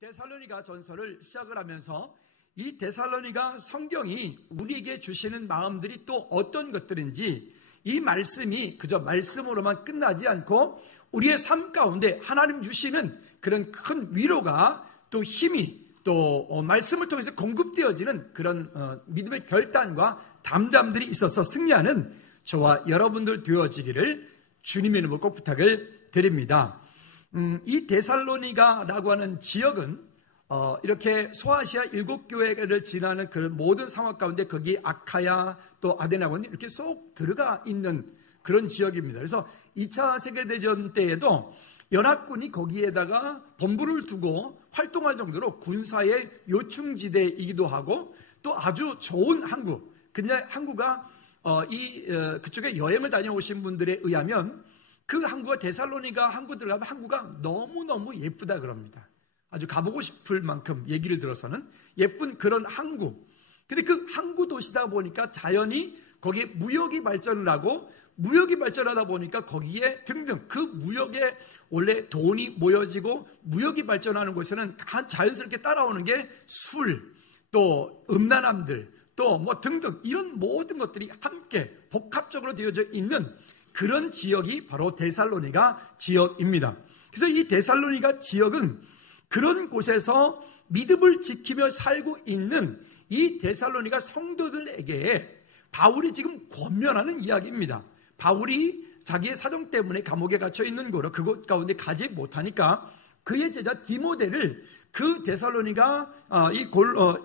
데살로니가 전서를 시작을 하면서 이 데살로니가 성경이 우리에게 주시는 마음들이 또 어떤 것들인지, 이 말씀이 그저 말씀으로만 끝나지 않고 우리의 삶 가운데 하나님 주시는 그런 큰 위로가 또 힘이 또 말씀을 통해서 공급되어지는 그런 믿음의 결단과 담담들이 있어서 승리하는 저와 여러분들 되어지기를 주님의 이름으로 꼭 부탁을 드립니다. 이 데살로니가라고 하는 지역은 이렇게 소아시아 7교회를 지나는 그 모든 상황 가운데 거기 아카야 또 아데나곤이 이렇게 쏙 들어가 있는 그런 지역입니다. 그래서 2차 세계대전 때에도 연합군이 거기에다가 본부를 두고 활동할 정도로 군사의 요충지대이기도 하고, 또 아주 좋은 항구, 그냥 항구가 그쪽에 여행을 다녀오신 분들에 의하면 그 항구가 데살로니가 항구 들어가면 항구가 너무너무 예쁘다 그럽니다. 아주 가보고 싶을 만큼 얘기를 들어서는 예쁜 그런 항구. 근데 그 항구 도시다 보니까 자연히 거기에 무역이 발전을 하고, 무역이 발전하다 보니까 거기에 등등 그 무역에 원래 돈이 모여지고 무역이 발전하는 곳에는 자연스럽게 따라오는 게 술, 또 음란함들, 또 뭐 등등 이런 모든 것들이 함께 복합적으로 되어져 있는 그런 지역이 바로 데살로니가 지역입니다. 그래서 이 데살로니가 지역은 그런 곳에서 믿음을 지키며 살고 있는 이 데살로니가 성도들에게 바울이 지금 권면하는 이야기입니다. 바울이 자기의 사정 때문에 감옥에 갇혀 있는 거로 그곳 가운데 가지 못하니까 그의 제자 디모데를 그 데살로니가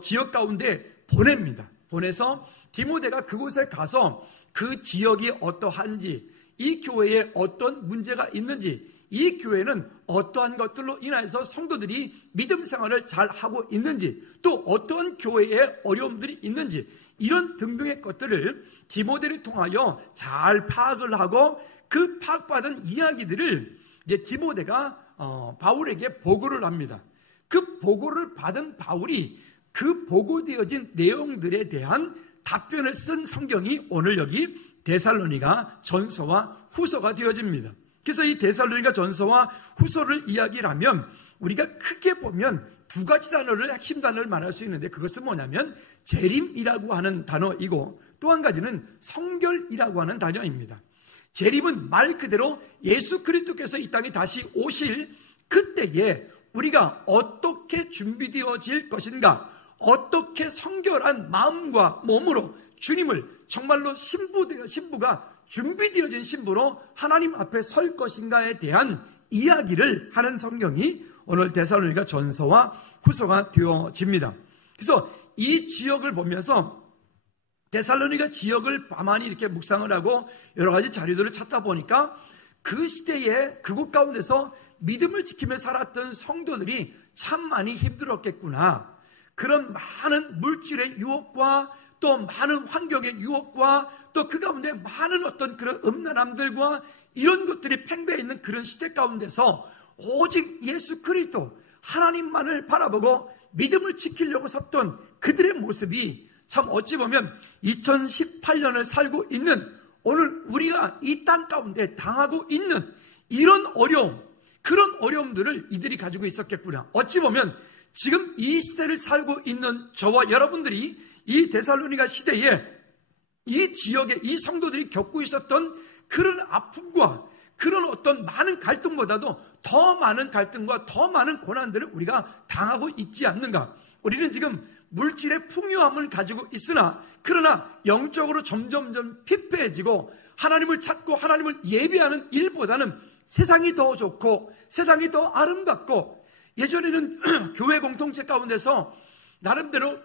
지역 가운데 보냅니다. 보내서 디모데가 그곳에 가서 그 지역이 어떠한지, 이 교회에 어떤 문제가 있는지, 이 교회는 어떠한 것들로 인해서 성도들이 믿음 생활을 잘 하고 있는지, 또 어떤 교회에 어려움들이 있는지, 이런 등등의 것들을 디모데를 통하여 잘 파악을 하고 그 파악받은 이야기들을 이제 디모데가 바울에게 보고를 합니다. 그 보고를 받은 바울이 그 보고되어진 내용들에 대한 답변을 쓴 성경이 오늘 여기 데살로니가 전서와 후서가 되어집니다. 그래서 이 데살로니가 전서와 후서를 이야기를 하면 우리가 크게 보면 두 가지 단어를, 핵심 단어를 말할 수 있는데, 그것은 뭐냐면 재림이라고 하는 단어이고 또 한 가지는 성결이라고 하는 단어입니다. 재림은 말 그대로 예수 그리스도께서 이 땅에 다시 오실 그때에 우리가 어떻게 준비되어질 것인가, 어떻게 성결한 마음과 몸으로 주님을 정말로 신부가 준비되어진 신부로 하나님 앞에 설 것인가에 대한 이야기를 하는 성경이 오늘 데살로니가 전서와 후서가 되어집니다. 그래서 이 지역을 보면서 데살로니가 지역을 가만히 이렇게 묵상을 하고 여러 가지 자료들을 찾다 보니까 그 시대에 그곳 가운데서 믿음을 지키며 살았던 성도들이 참 많이 힘들었겠구나. 그런 많은 물질의 유혹과 또 많은 환경의 유혹과 또 그 가운데 많은 어떤 그런 음란함들과 이런 것들이 팽배해 있는 그런 시대 가운데서 오직 예수 그리스도 하나님만을 바라보고 믿음을 지키려고 섰던 그들의 모습이 참 어찌 보면 2018년을 살고 있는 오늘 우리가 이 땅 가운데 당하고 있는 이런 어려움, 그런 어려움들을 이들이 가지고 있었겠구나. 어찌 보면 지금 이 시대를 살고 있는 저와 여러분들이 이 데살로니가 시대에 이 지역에 이 성도들이 겪고 있었던 그런 아픔과 그런 어떤 많은 갈등보다도 더 많은 갈등과 더 많은 고난들을 우리가 당하고 있지 않는가. 우리는 지금 물질의 풍요함을 가지고 있으나 그러나 영적으로 점점점 피폐해지고 하나님을 찾고 하나님을 예배하는 일보다는 세상이 더 좋고 세상이 더 아름답고, 예전에는 교회 공동체 가운데서 나름대로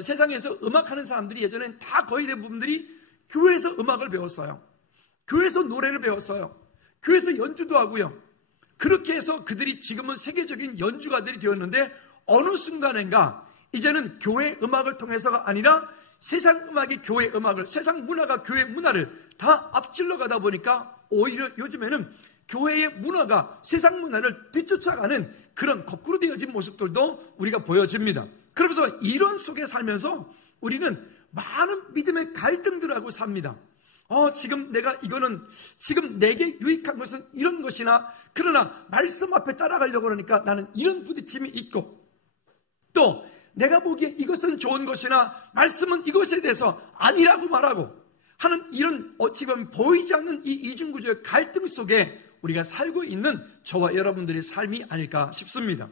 세상에서 음악하는 사람들이 예전엔 다 거의 대부분들이 교회에서 음악을 배웠어요. 교회에서 노래를 배웠어요. 교회에서 연주도 하고요. 그렇게 해서 그들이 지금은 세계적인 연주가들이 되었는데 어느 순간인가 이제는 교회 음악을 통해서가 아니라 세상 음악이 교회 음악을, 세상 문화가 교회 문화를 다 앞질러 가다 보니까 오히려 요즘에는 교회의 문화가 세상 문화를 뒤쫓아가는 그런 거꾸로 되어진 모습들도 우리가 보여집니다. 그러면서 이런 속에 살면서 우리는 많은 믿음의 갈등들하고 삽니다. 지금 내가 이거는 지금 내게 유익한 것은 이런 것이나 그러나 말씀 앞에 따라가려고 그러니까 나는 이런 부딪힘이 있고 또 내가 보기에 이것은 좋은 것이나 말씀은 이것에 대해서 아니라고 말하고 하는 이런 지금 보이지 않는 이 이중구조의 갈등 속에 우리가 살고 있는 저와 여러분들의 삶이 아닐까 싶습니다.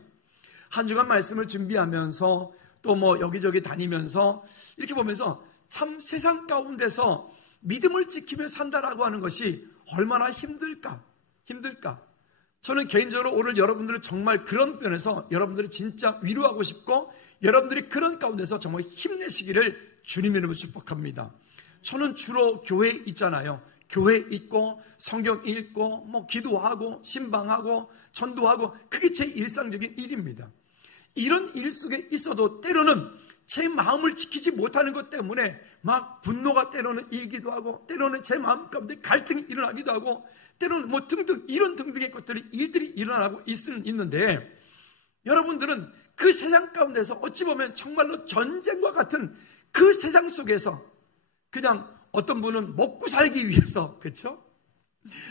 한 주간 말씀을 준비하면서 또 여기저기 다니면서 이렇게 보면서 참 세상 가운데서 믿음을 지키며 산다라고 하는 것이 얼마나 힘들까. 저는 개인적으로 오늘 여러분들을 정말 그런 면에서 여러분들이 진짜 위로하고 싶고 여러분들이 그런 가운데서 정말 힘내시기를 주님의 이름으로 축복합니다. 저는 주로 교회에 있잖아요. 교회에 있고 성경 읽고 기도하고 신방하고 전도하고 그게 제 일상적인 일입니다. 이런 일 속에 있어도 때로는 제 마음을 지키지 못하는 것 때문에 막 분노가 때로는 일기도 하고 때로는 제 마음 가운데 갈등이 일어나기도 하고 때로는 등등 이런 등등의 일들이 일어나고 있는데 여러분들은 그 세상 가운데서 어찌 보면 정말로 전쟁과 같은 그 세상 속에서 그냥 어떤 분은 먹고 살기 위해서 그렇죠?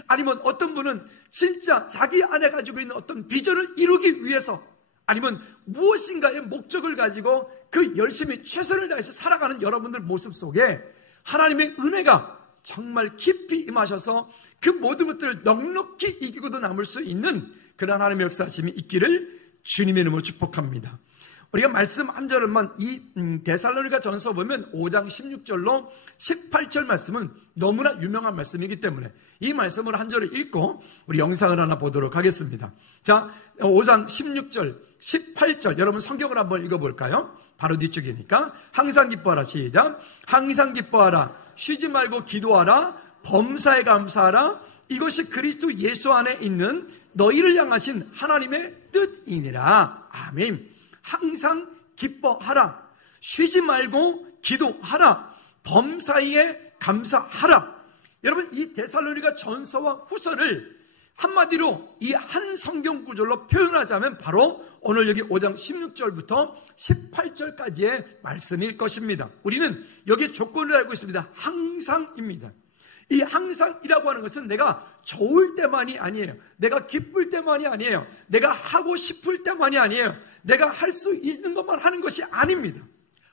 아니면 어떤 분은 진짜 자기 안에 가지고 있는 어떤 비전을 이루기 위해서 아니면 무엇인가의 목적을 가지고 그 열심히 최선을 다해서 살아가는 여러분들 모습 속에 하나님의 은혜가 정말 깊이 임하셔서 그 모든 것들을 넉넉히 이기고도 남을 수 있는 그런 하나님의 역사심이 있기를 주님의 이름으로 축복합니다. 우리가 말씀 한 절만 이 데살로니가 전서 보면 5장 16절로 18절 말씀은 너무나 유명한 말씀이기 때문에 이 말씀을 한 절을 읽고 우리 영상을 하나 보도록 하겠습니다. 자, 5장 16절 18절 여러분 성경을 한번 읽어볼까요? 바로 뒤쪽이니까 항상 기뻐하라. 시작. 항상 기뻐하라. 쉬지 말고 기도하라. 범사에 감사하라. 이것이 그리스도 예수 안에 있는 너희를 향하신 하나님의 뜻이니라. 아멘. 항상 기뻐하라. 쉬지 말고 기도하라. 범사에 감사하라. 여러분 이 데살로니가 전서와 후서를 한마디로 이 한 성경 구절로 표현하자면 바로 오늘 여기 5장 16절부터 18절까지의 말씀일 것입니다. 우리는 여기 조건을 알고 있습니다. 항상입니다. 이 항상이라고 하는 것은 내가 좋을 때만이 아니에요. 내가 기쁠 때만이 아니에요. 내가 하고 싶을 때만이 아니에요. 내가 할 수 있는 것만 하는 것이 아닙니다.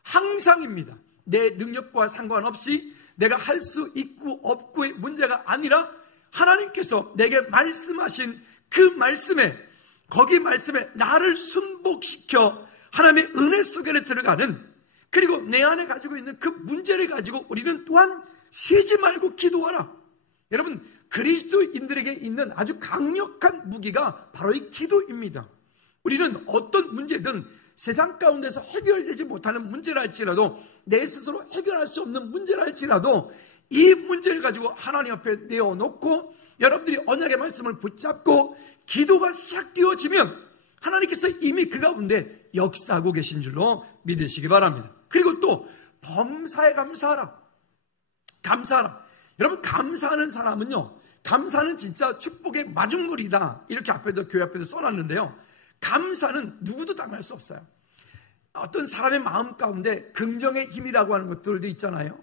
항상입니다. 내 능력과 상관없이 내가 할 수 있고 없고의 문제가 아니라 하나님께서 내게 말씀하신 그 말씀에 거기 말씀에 나를 순복시켜 하나님의 은혜 속에 들어가는 그리고 내 안에 가지고 있는 그 문제를 가지고 우리는 또한 쉬지 말고 기도하라. 여러분 그리스도인들에게 있는 아주 강력한 무기가 바로 이 기도입니다. 우리는 어떤 문제든 세상 가운데서 해결되지 못하는 문제라 할지라도 내 스스로 해결할 수 없는 문제라 할지라도 이 문제를 가지고 하나님 앞에 내어놓고 여러분들이 언약의 말씀을 붙잡고 기도가 시작되어지면 하나님께서 이미 그 가운데 역사하고 계신 줄로 믿으시기 바랍니다. 그리고 또 범사에 감사하라. 감사하라. 여러분 감사하는 사람은요, 감사는 진짜 축복의 마중물이다. 이렇게 앞에도 교회 앞에도 써놨는데요. 감사는 누구도 당할 수 없어요. 어떤 사람의 마음 가운데 긍정의 힘이라고 하는 것들도 있잖아요.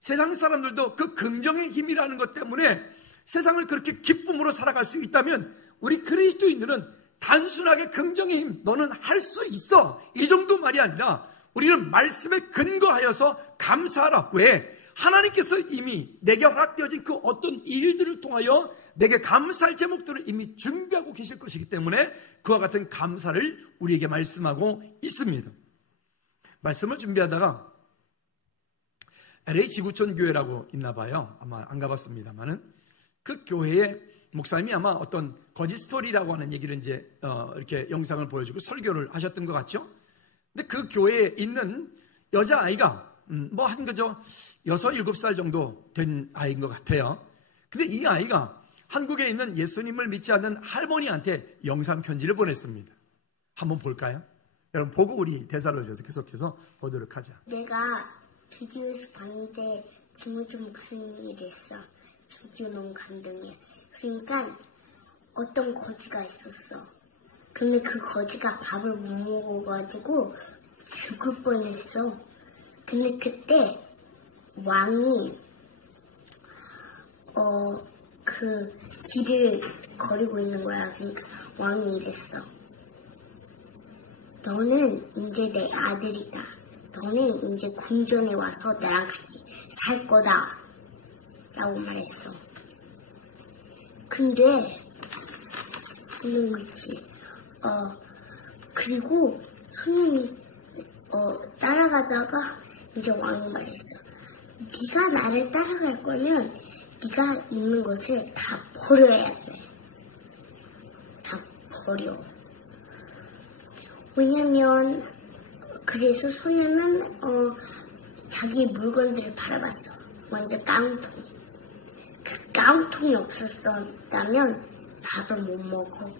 세상 사람들도 그 긍정의 힘이라는 것 때문에 세상을 그렇게 기쁨으로 살아갈 수 있다면 우리 그리스도인들은 단순하게 긍정의 힘, 너는 할 수 있어, 이 정도 말이 아니라 우리는 말씀에 근거하여서 감사하라. 왜? 하나님께서 이미 내게 허락되어진 그 어떤 일들을 통하여 내게 감사할 제목들을 이미 준비하고 계실 것이기 때문에 그와 같은 감사를 우리에게 말씀하고 있습니다. 말씀을 준비하다가 LA 지구촌 교회라고 있나 봐요. 아마 안 가봤습니다만은 그 교회의 목사님이 아마 어떤 거짓 스토리라고 하는 얘기를 이제 이렇게 영상을 보여주고 설교를 하셨던 것 같죠. 근데 그 교회에 있는 여자아이가 한 그저 6, 7살 정도 된 아이인 것 같아요. 근데 이 아이가 한국에 있는 예수님을 믿지 않는 할머니한테 영상 편지를 보냈습니다. 한번 볼까요? 여러분 보고 우리 대사를 줘서 계속해서 보도록 하자. 내가 비디오에서 봤는데 김우중 목사님이 이랬어. 비디오 너무 감동이야. 그러니까 어떤 거지가 있었어. 근데 그 거지가 밥을 못 먹어가지고 죽을 뻔했어. 근데 그때 왕이 그 길을 거리고 있는 거야. 그러니까 왕이 이랬어. 너는 이제 내 아들이다. 너는 이제 궁전에 와서 나랑 같이 살 거다. 라고 말했어. 근데 그렇지. 그리고 소년이 따라가다가 이제 왕이 말했어. 네가 나를 따라갈 거면 네가 있는 것을 다 버려야 돼. 다 버려. 왜냐면 그래서 소년은 자기 물건들을 바라봤어. 먼저 깡통. 그 깡통이 없었다면 밥을 못 먹어.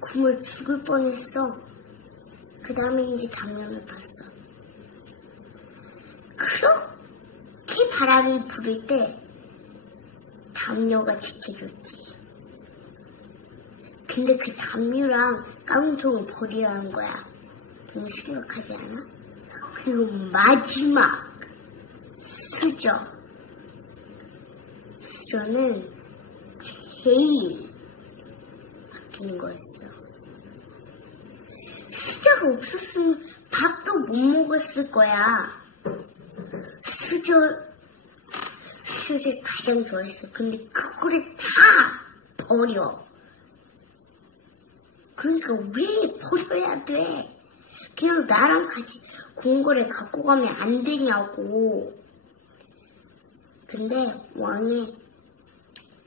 굶어 죽을 뻔했어. 그 다음에 이제 담요를 봤어. 그렇게 바람이 불을 때 담요가 지켜줬지. 근데 그 담요랑 깡통을 버리라는 거야. 너무 심각하지 않아? 그리고 마지막 수저는 제일 아끼는 거였어. 수저가 없었으면 밥도 못 먹었을 거야. 수저를 가장 좋아했어. 근데 그거를 다 버려. 그러니까 왜 버려야 돼? 그냥 나랑 같이 궁궐에 갖고 가면 안 되냐고. 근데 왕의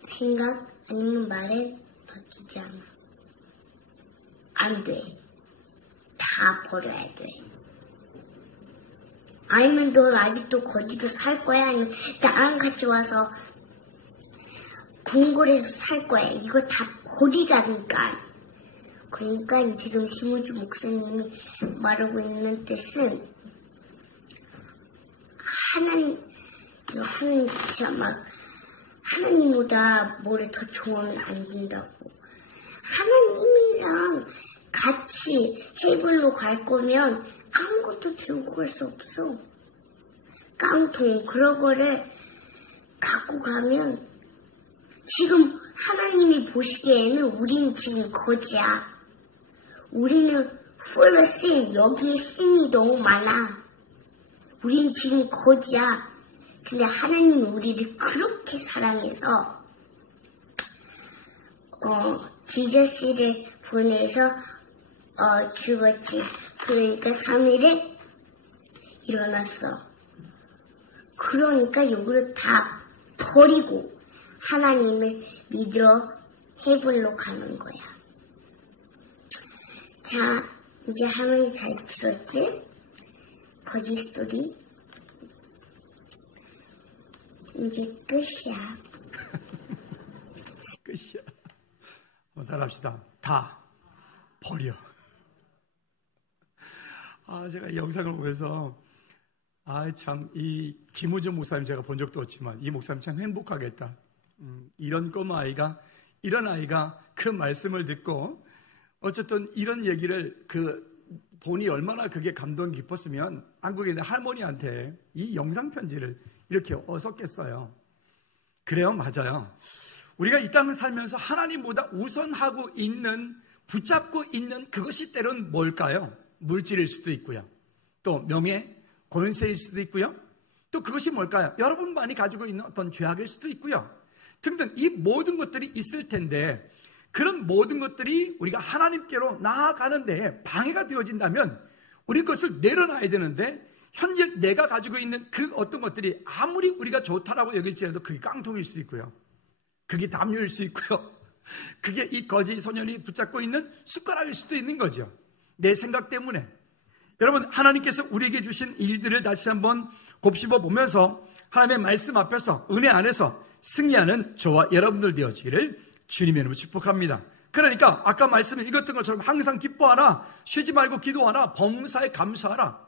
생각 아니면 말에 바뀌지 않아. 안 돼. 다 버려야 돼. 아니면 넌 아직도 거기서 살 거야? 아니면 나랑 같이 와서 궁궐에서 살 거야? 이거 다 버리라니까. 그러니까 지금 김우주 목사님이 말하고 있는 뜻은 하나님 진짜 막 하나님보다 뭐를 더 좋아하면 안 된다고. 하나님이랑 같이 헤이블로 갈 거면 아무것도 들고 갈 수 없어. 깡통 그런 거를 갖고 가면 지금 하나님이 보시기에는 우리는 지금 거지야. 우리는 full of sin. 여기에 sin이 너무 많아. 우리는 지금 거지야. 근데 하나님이 우리를 그렇게 사랑해서 지저스를 보내서 죽었지. 그러니까 3일에 일어났어. 그러니까 요거를 다 버리고 하나님을 믿으러 헤블로 가는 거야. 자, 이제 할머니 잘 들었지? 거짓 스토리. 이제 끝이야. 끝이야. 따라합시다. 다 버려. 제가 이 영상을 보면서 참 이 김우정 목사님 제가 본 적도 없지만 이 목사님 참 행복하겠다. 이런 꼬마 아이가 이런 아이가 그 말씀을 듣고 어쨌든 이런 얘기를 본이 얼마나 그게 감동 깊었으면 한국에 있는 할머니한테 이 영상 편지를 이렇게 얻었겠어요. 그래요, 맞아요. 우리가 이 땅을 살면서 하나님보다 우선하고 있는, 붙잡고 있는 그것이 때론 뭘까요? 물질일 수도 있고요. 또 명예, 권세일 수도 있고요. 또 그것이 뭘까요? 여러분만이 가지고 있는 어떤 죄악일 수도 있고요. 등등 이 모든 것들이 있을 텐데 그런 모든 것들이 우리가 하나님께로 나아가는데 방해가 되어진다면 우리 그것을 내려놔야 되는데 현재 내가 가지고 있는 그 어떤 것들이 아무리 우리가 좋다라고 여길지라도 그게 깡통일 수 있고요. 그게 담요일 수 있고요. 그게 이 거지 소년이 붙잡고 있는 숟가락일 수도 있는 거죠. 내 생각 때문에. 여러분, 하나님께서 우리에게 주신 일들을 다시 한번 곱씹어 보면서 하나님의 말씀 앞에서 은혜 안에서 승리하는 저와 여러분들 되어지기를 주님의 이름으로 축복합니다. 그러니까 아까 말씀을 읽었던 것처럼 항상 기뻐하라, 쉬지 말고 기도하라, 범사에 감사하라.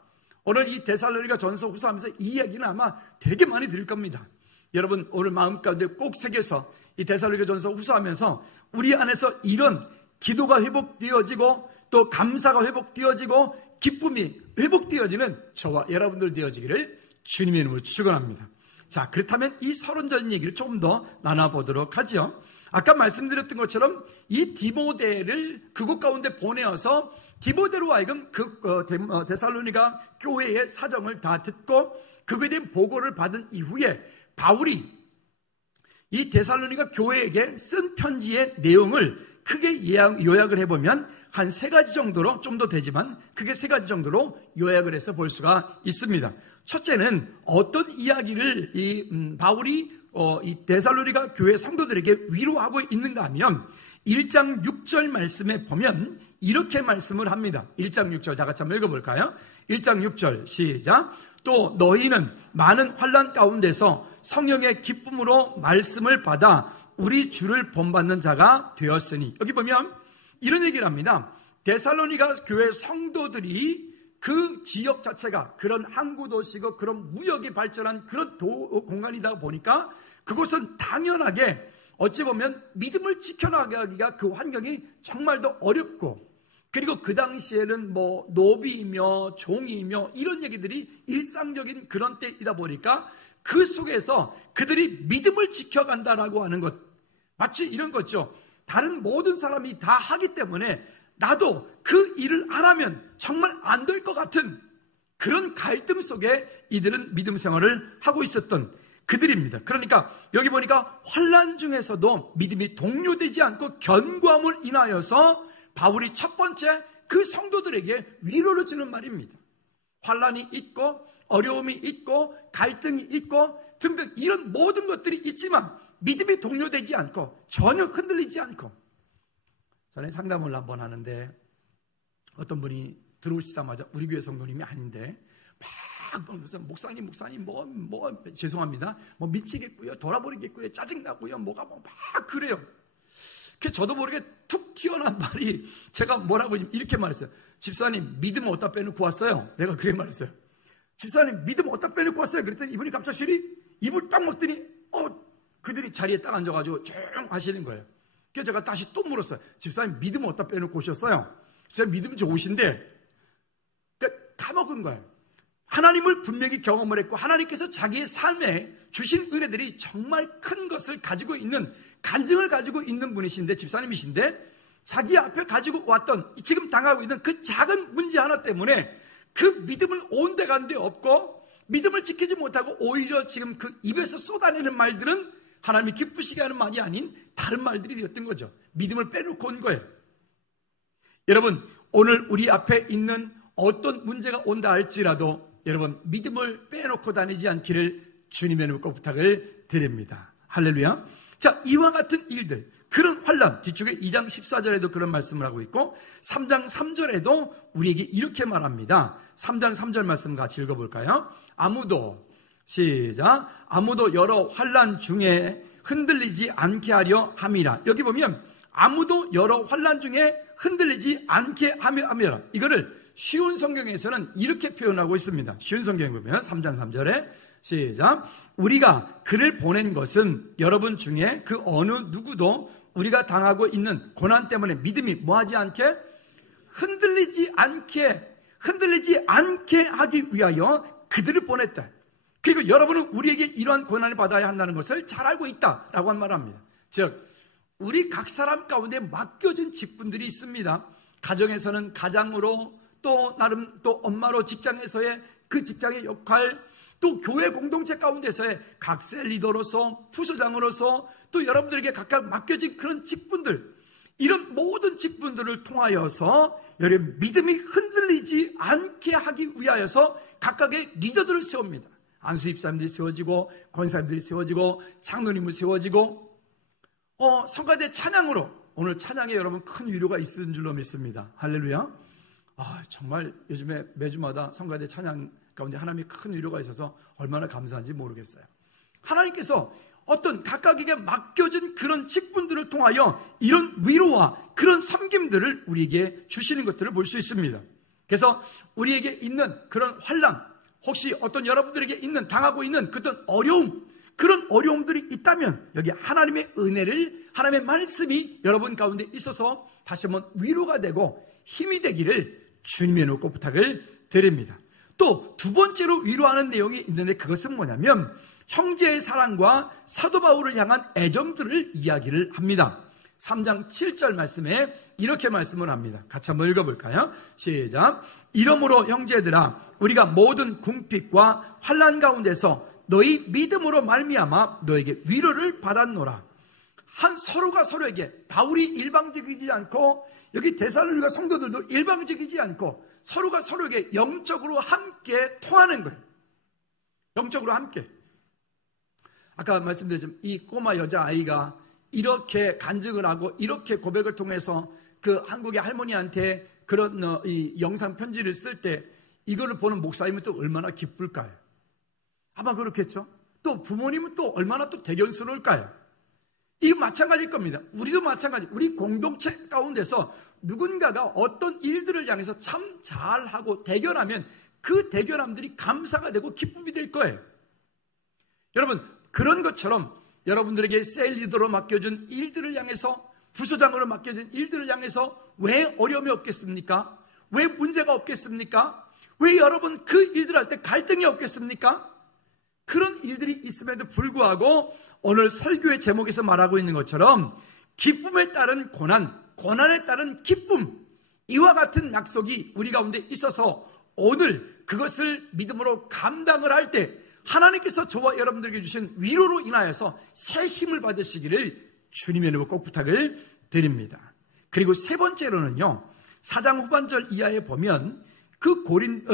오늘 이 데살로니가 전서 후서하면서 이 이야기는 아마 되게 많이 들을 겁니다. 여러분 오늘 마음 가운데 꼭 새겨서 이 데살로니가 전서 후서하면서 우리 안에서 이런 기도가 회복되어지고 또 감사가 회복되어지고 기쁨이 회복되어지는 저와 여러분들 되어지기를 주님의 이름으로 축원합니다. 자, 그렇다면 이 서론적인 얘기를 조금 더 나눠보도록 하죠. 아까 말씀드렸던 것처럼 이 디모데를 그곳 가운데 보내어서 디모데로 하여금 데살로니가 교회의 사정을 다 듣고 그거에 대한 보고를 받은 이후에 바울이 이 데살로니가 교회에게 쓴 편지의 내용을 크게 요약을 해보면 한 3가지 정도로, 좀 더 되지만 크게 3가지 정도로 요약을 해서 볼 수가 있습니다. 첫째는 어떤 이야기를 바울이 이 데살로니가 교회 성도들에게 위로하고 있는가 하면 1장 6절 말씀에 보면 이렇게 말씀을 합니다. 1장 6절 다 같이 한번 읽어볼까요? 1장 6절 시작. 또 너희는 많은 환난 가운데서 성령의 기쁨으로 말씀을 받아 우리 주를 본받는 자가 되었으니. 여기 보면 이런 얘기를 합니다. 데살로니가 교회 성도들이 그 지역 자체가 그런 항구 도시고 그런 무역이 발전한 그런 공간이다 보니까 그곳은 당연하게 어찌 보면 믿음을 지켜나가기가 그 환경이 정말 더 어렵고, 그리고 그 당시에는 뭐 노비이며 종이며 이런 얘기들이 일상적인 그런 때이다 보니까 그 속에서 그들이 믿음을 지켜간다라고 하는 것, 마치 이런 거죠. 다른 모든 사람이 다 하기 때문에 나도 그 일을 안 하면 정말 안 될 것 같은 그런 갈등 속에 이들은 믿음 생활을 하고 있었던 그들입니다. 그러니까 여기 보니까 환난 중에서도 믿음이 동요되지 않고 견고함을 인하여서 바울이 첫 번째 그 성도들에게 위로를 주는 말입니다. 환난이 있고 어려움이 있고 갈등이 있고 등등 이런 모든 것들이 있지만 믿음이 동요되지 않고 전혀 흔들리지 않고. 전에 상담을 한번 하는데 어떤 분이 들어오시자마자 우리 교회 성도님이 아닌데 막 목사님 죄송합니다. 뭐 미치겠고요, 돌아버리겠고요, 짜증나고요, 뭐가 막 그래요. 그래서 저도 모르게 툭 튀어나온 말이, 제가 뭐라고 이렇게 말했어요. 집사님 믿음 어디다 빼놓고 왔어요? 내가 그렇게 말했어요. 집사님 믿음 어디다 빼놓고 왔어요? 그랬더니 이분이 갑자기 입을 딱 먹더니 그들이 자리에 딱 앉아가지고 조용 하시는 거예요. 그래서 제가 다시 또 물었어요. 집사님 믿음 어디다 빼놓고 오셨어요? 집사님 믿음 좋으신데, 그러니까 까먹은 거예요. 하나님을 분명히 경험을 했고 하나님께서 자기의 삶에 주신 은혜들이 정말 큰 것을 가지고 있는, 간증을 가지고 있는 분이신데, 집사님이신데 자기 앞에 가지고 왔던 지금 당하고 있는 그 작은 문제 하나 때문에 그 믿음을 온데간데 없고 믿음을 지키지 못하고 오히려 지금 그 입에서 쏟아내는 말들은 하나님이 기쁘시게 하는 말이 아닌 다른 말들이 되었던 거죠. 믿음을 빼놓고 온 거예요. 여러분, 오늘 우리 앞에 있는 어떤 문제가 온다 할지라도 여러분 믿음을 빼놓고 다니지 않기를 주님의 이름으로 부탁을 드립니다. 할렐루야. 자, 이와 같은 일들, 그런 환난, 뒤쪽에 2장 14절에도 그런 말씀을 하고 있고 3장 3절에도 우리에게 이렇게 말합니다. 3장 3절 말씀 같이 읽어볼까요? 시작. 아무도 여러 환난 중에 흔들리지 않게 하려 함이라. 여기 보면 아무도 여러 환난 중에 흔들리지 않게 함이라. 이거를 쉬운 성경에서는 이렇게 표현하고 있습니다. 쉬운 성경에 보면 3장 3절에 시작. 우리가 그를 보낸 것은 여러분 중에 그 어느 누구도 우리가 당하고 있는 고난 때문에 믿음이 뭐하지 않게? 흔들리지 않게 하기 위하여 그들을 보냈다. 그리고 여러분은 우리에게 이러한 고난을 받아야 한다는 것을 잘 알고 있다라고 한 말을 합니다. 즉 우리 각 사람 가운데 맡겨진 직분들이 있습니다. 가정에서는 가장으로, 또 나름 또 엄마로 직장에서의 그 직장의 역할, 또 교회 공동체 가운데서의 각 셀 리더로서, 부서장으로서 또 여러분들에게 각각 맡겨진 그런 직분들, 이런 모든 직분들을 통하여서 여러분 믿음이 흔들리지 않게 하기 위하여서 각각의 리더들을 세웁니다. 안수 집사님들이 세워지고 권사님들이 세워지고 장로님을 세워지고 성가대 찬양으로, 오늘 찬양에 여러분 큰 위로가 있는 줄로 믿습니다. 할렐루야. 정말 요즘에 매주마다 성가대 찬양 가운데 하나님의 큰 위로가 있어서 얼마나 감사한지 모르겠어요. 하나님께서 어떤 각각에게 맡겨진 그런 직분들을 통하여 이런 위로와 그런 섬김들을 우리에게 주시는 것들을 볼 수 있습니다. 그래서 우리에게 있는 그런 환난, 혹시 어떤 여러분들에게 있는, 당하고 있는 그런 어려움, 그런 어려움들이 있다면 여기 하나님의 은혜를, 하나님의 말씀이 여러분 가운데 있어서 다시 한번 위로가 되고 힘이 되기를 주님의 놓고 부탁을 드립니다. 또 두 번째로 위로하는 내용이 있는데 그것은 뭐냐면 형제의 사랑과 사도 바울을 향한 애정들을 이야기를 합니다. 3장 7절 말씀에 이렇게 말씀을 합니다. 같이 한번 읽어볼까요? 시작. 이러므로 형제들아 우리가 모든 궁핍과 환난 가운데서 너희 믿음으로 말미암아 너에게 위로를 받았노라. 서로가 서로에게, 바울이 일방적이지 않고 여기 데살로니가 성도들도 일방적이지 않고 서로가 서로에게 영적으로 함께 통하는 거예요. 영적으로 함께. 아까 말씀드렸지만 이 꼬마 여자아이가 이렇게 간증을 하고 이렇게 고백을 통해서 그 한국의 할머니한테 그런 이 영상 편지를 쓸 때 이거를 보는 목사님은 또 얼마나 기쁠까요? 아마 그렇겠죠. 또 부모님은 또 얼마나 또 대견스러울까요? 이거 마찬가지일 겁니다. 우리도 마찬가지. 우리 공동체 가운데서 누군가가 어떤 일들을 향해서 참 잘하고 대견하면 그 대견함들이 감사가 되고 기쁨이 될 거예요. 여러분, 그런 것처럼 여러분들에게 셀 리더로 맡겨준 일들을 향해서, 부서장으로 맡겨준 일들을 향해서 왜 어려움이 없겠습니까? 왜 문제가 없겠습니까? 왜 여러분 그 일들 할 때 갈등이 없겠습니까? 그런 일들이 있음에도 불구하고 오늘 설교의 제목에서 말하고 있는 것처럼 기쁨에 따른 고난, 고난에 따른 기쁨, 이와 같은 약속이 우리 가운데 있어서 오늘 그것을 믿음으로 감당을 할 때 하나님께서 저와 여러분들에게 주신 위로로 인하여서 새 힘을 받으시기를 주님의 이름으로 꼭 부탁을 드립니다. 그리고 세 번째로는요, 4장 후반절 이하에 보면 그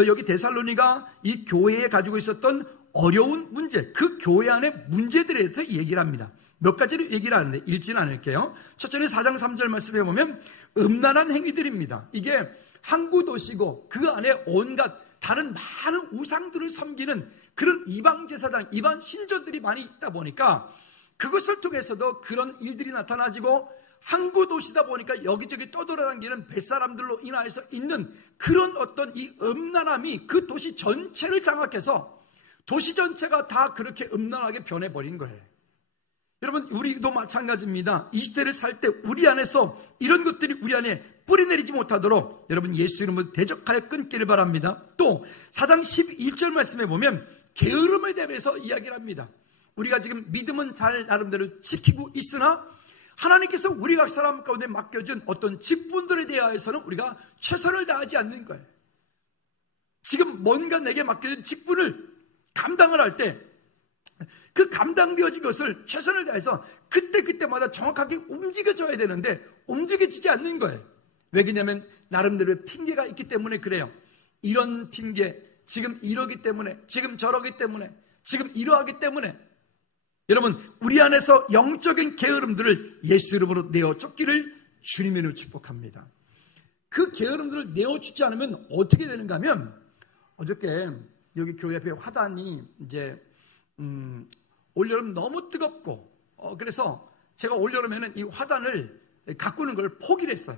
여기 데살로니가 이 교회에 가지고 있었던 어려운 문제, 그 교회 안의 문제들에 대해서 얘기를 합니다. 몇 가지를 얘기를 하는데 읽지는 않을게요. 첫째는 4장 3절 말씀에 보면 음란한 행위들입니다. 이게 항구 도시고 그 안에 온갖 다른 많은 우상들을 섬기는 그런 이방 제사장, 이방 신전들이 많이 있다 보니까 그것을 통해서도 그런 일들이 나타나지고 항구 도시다 보니까 여기저기 떠돌아다니는 뱃사람들로 인하여서 있는 그런 어떤 이 음란함이 그 도시 전체를 장악해서 도시 전체가 다 그렇게 음란하게 변해버린 거예요. 여러분, 우리도 마찬가지입니다. 이 시대를 살 때 우리 안에서 이런 것들이 우리 안에 뿌리내리지 못하도록 여러분 예수 이름으로 대적하여 끊기를 바랍니다. 또 4장 11절 말씀에 보면 게으름에 대해서 이야기를 합니다. 우리가 지금 믿음은 잘 나름대로 지키고 있으나 하나님께서 우리 각 사람 가운데 맡겨준 어떤 직분들에 대하여서는 우리가 최선을 다하지 않는 거예요. 지금 뭔가 내게 맡겨진 직분을 감당을 할 때 그 감당되어진 것을 최선을 다해서 그때마다 정확하게 움직여줘야 되는데 움직여지지 않는 거예요. 왜 그러냐면 나름대로 핑계가 있기 때문에 그래요. 이런 핑계, 지금 이러기 때문에, 지금 저러기 때문에, 지금 이러하기 때문에. 여러분, 우리 안에서 영적인 게으름들을 예수 이름으로 내어쫓기를 주님의 이름으로 축복합니다. 그 게으름들을 내어쫓지 않으면 어떻게 되는가 하면, 어저께 여기 교회 앞에 화단이 이제 올여름 너무 뜨겁고 그래서 제가 올여름에는 이 화단을 가꾸는 걸 포기를 했어요.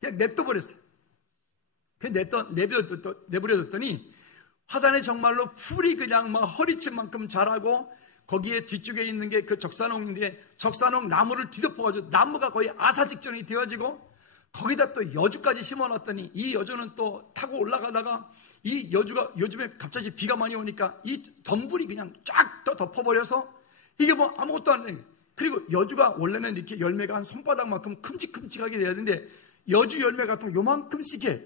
그냥 냅둬버렸어요. 내버려뒀더니 화단에 정말로 풀이 그냥 막 허리칠 만큼 자라고 거기에 뒤쪽에 있는 게 그 적산홍인데 적산홍 나무를 뒤덮어가지고 나무가 거의 아사 직전이 되어지고 거기다 또 여주까지 심어놨더니 이 여주는 또 타고 올라가다가 이 여주가 요즘에 갑자기 비가 많이 오니까 이 덤불이 그냥 쫙 더 덮어버려서 이게 뭐 아무것도 안 돼. 그리고 여주가 원래는 이렇게 열매가 한 손바닥만큼 큼직큼직하게 돼야 되는데 여주 열매가 또 요만큼씩 해.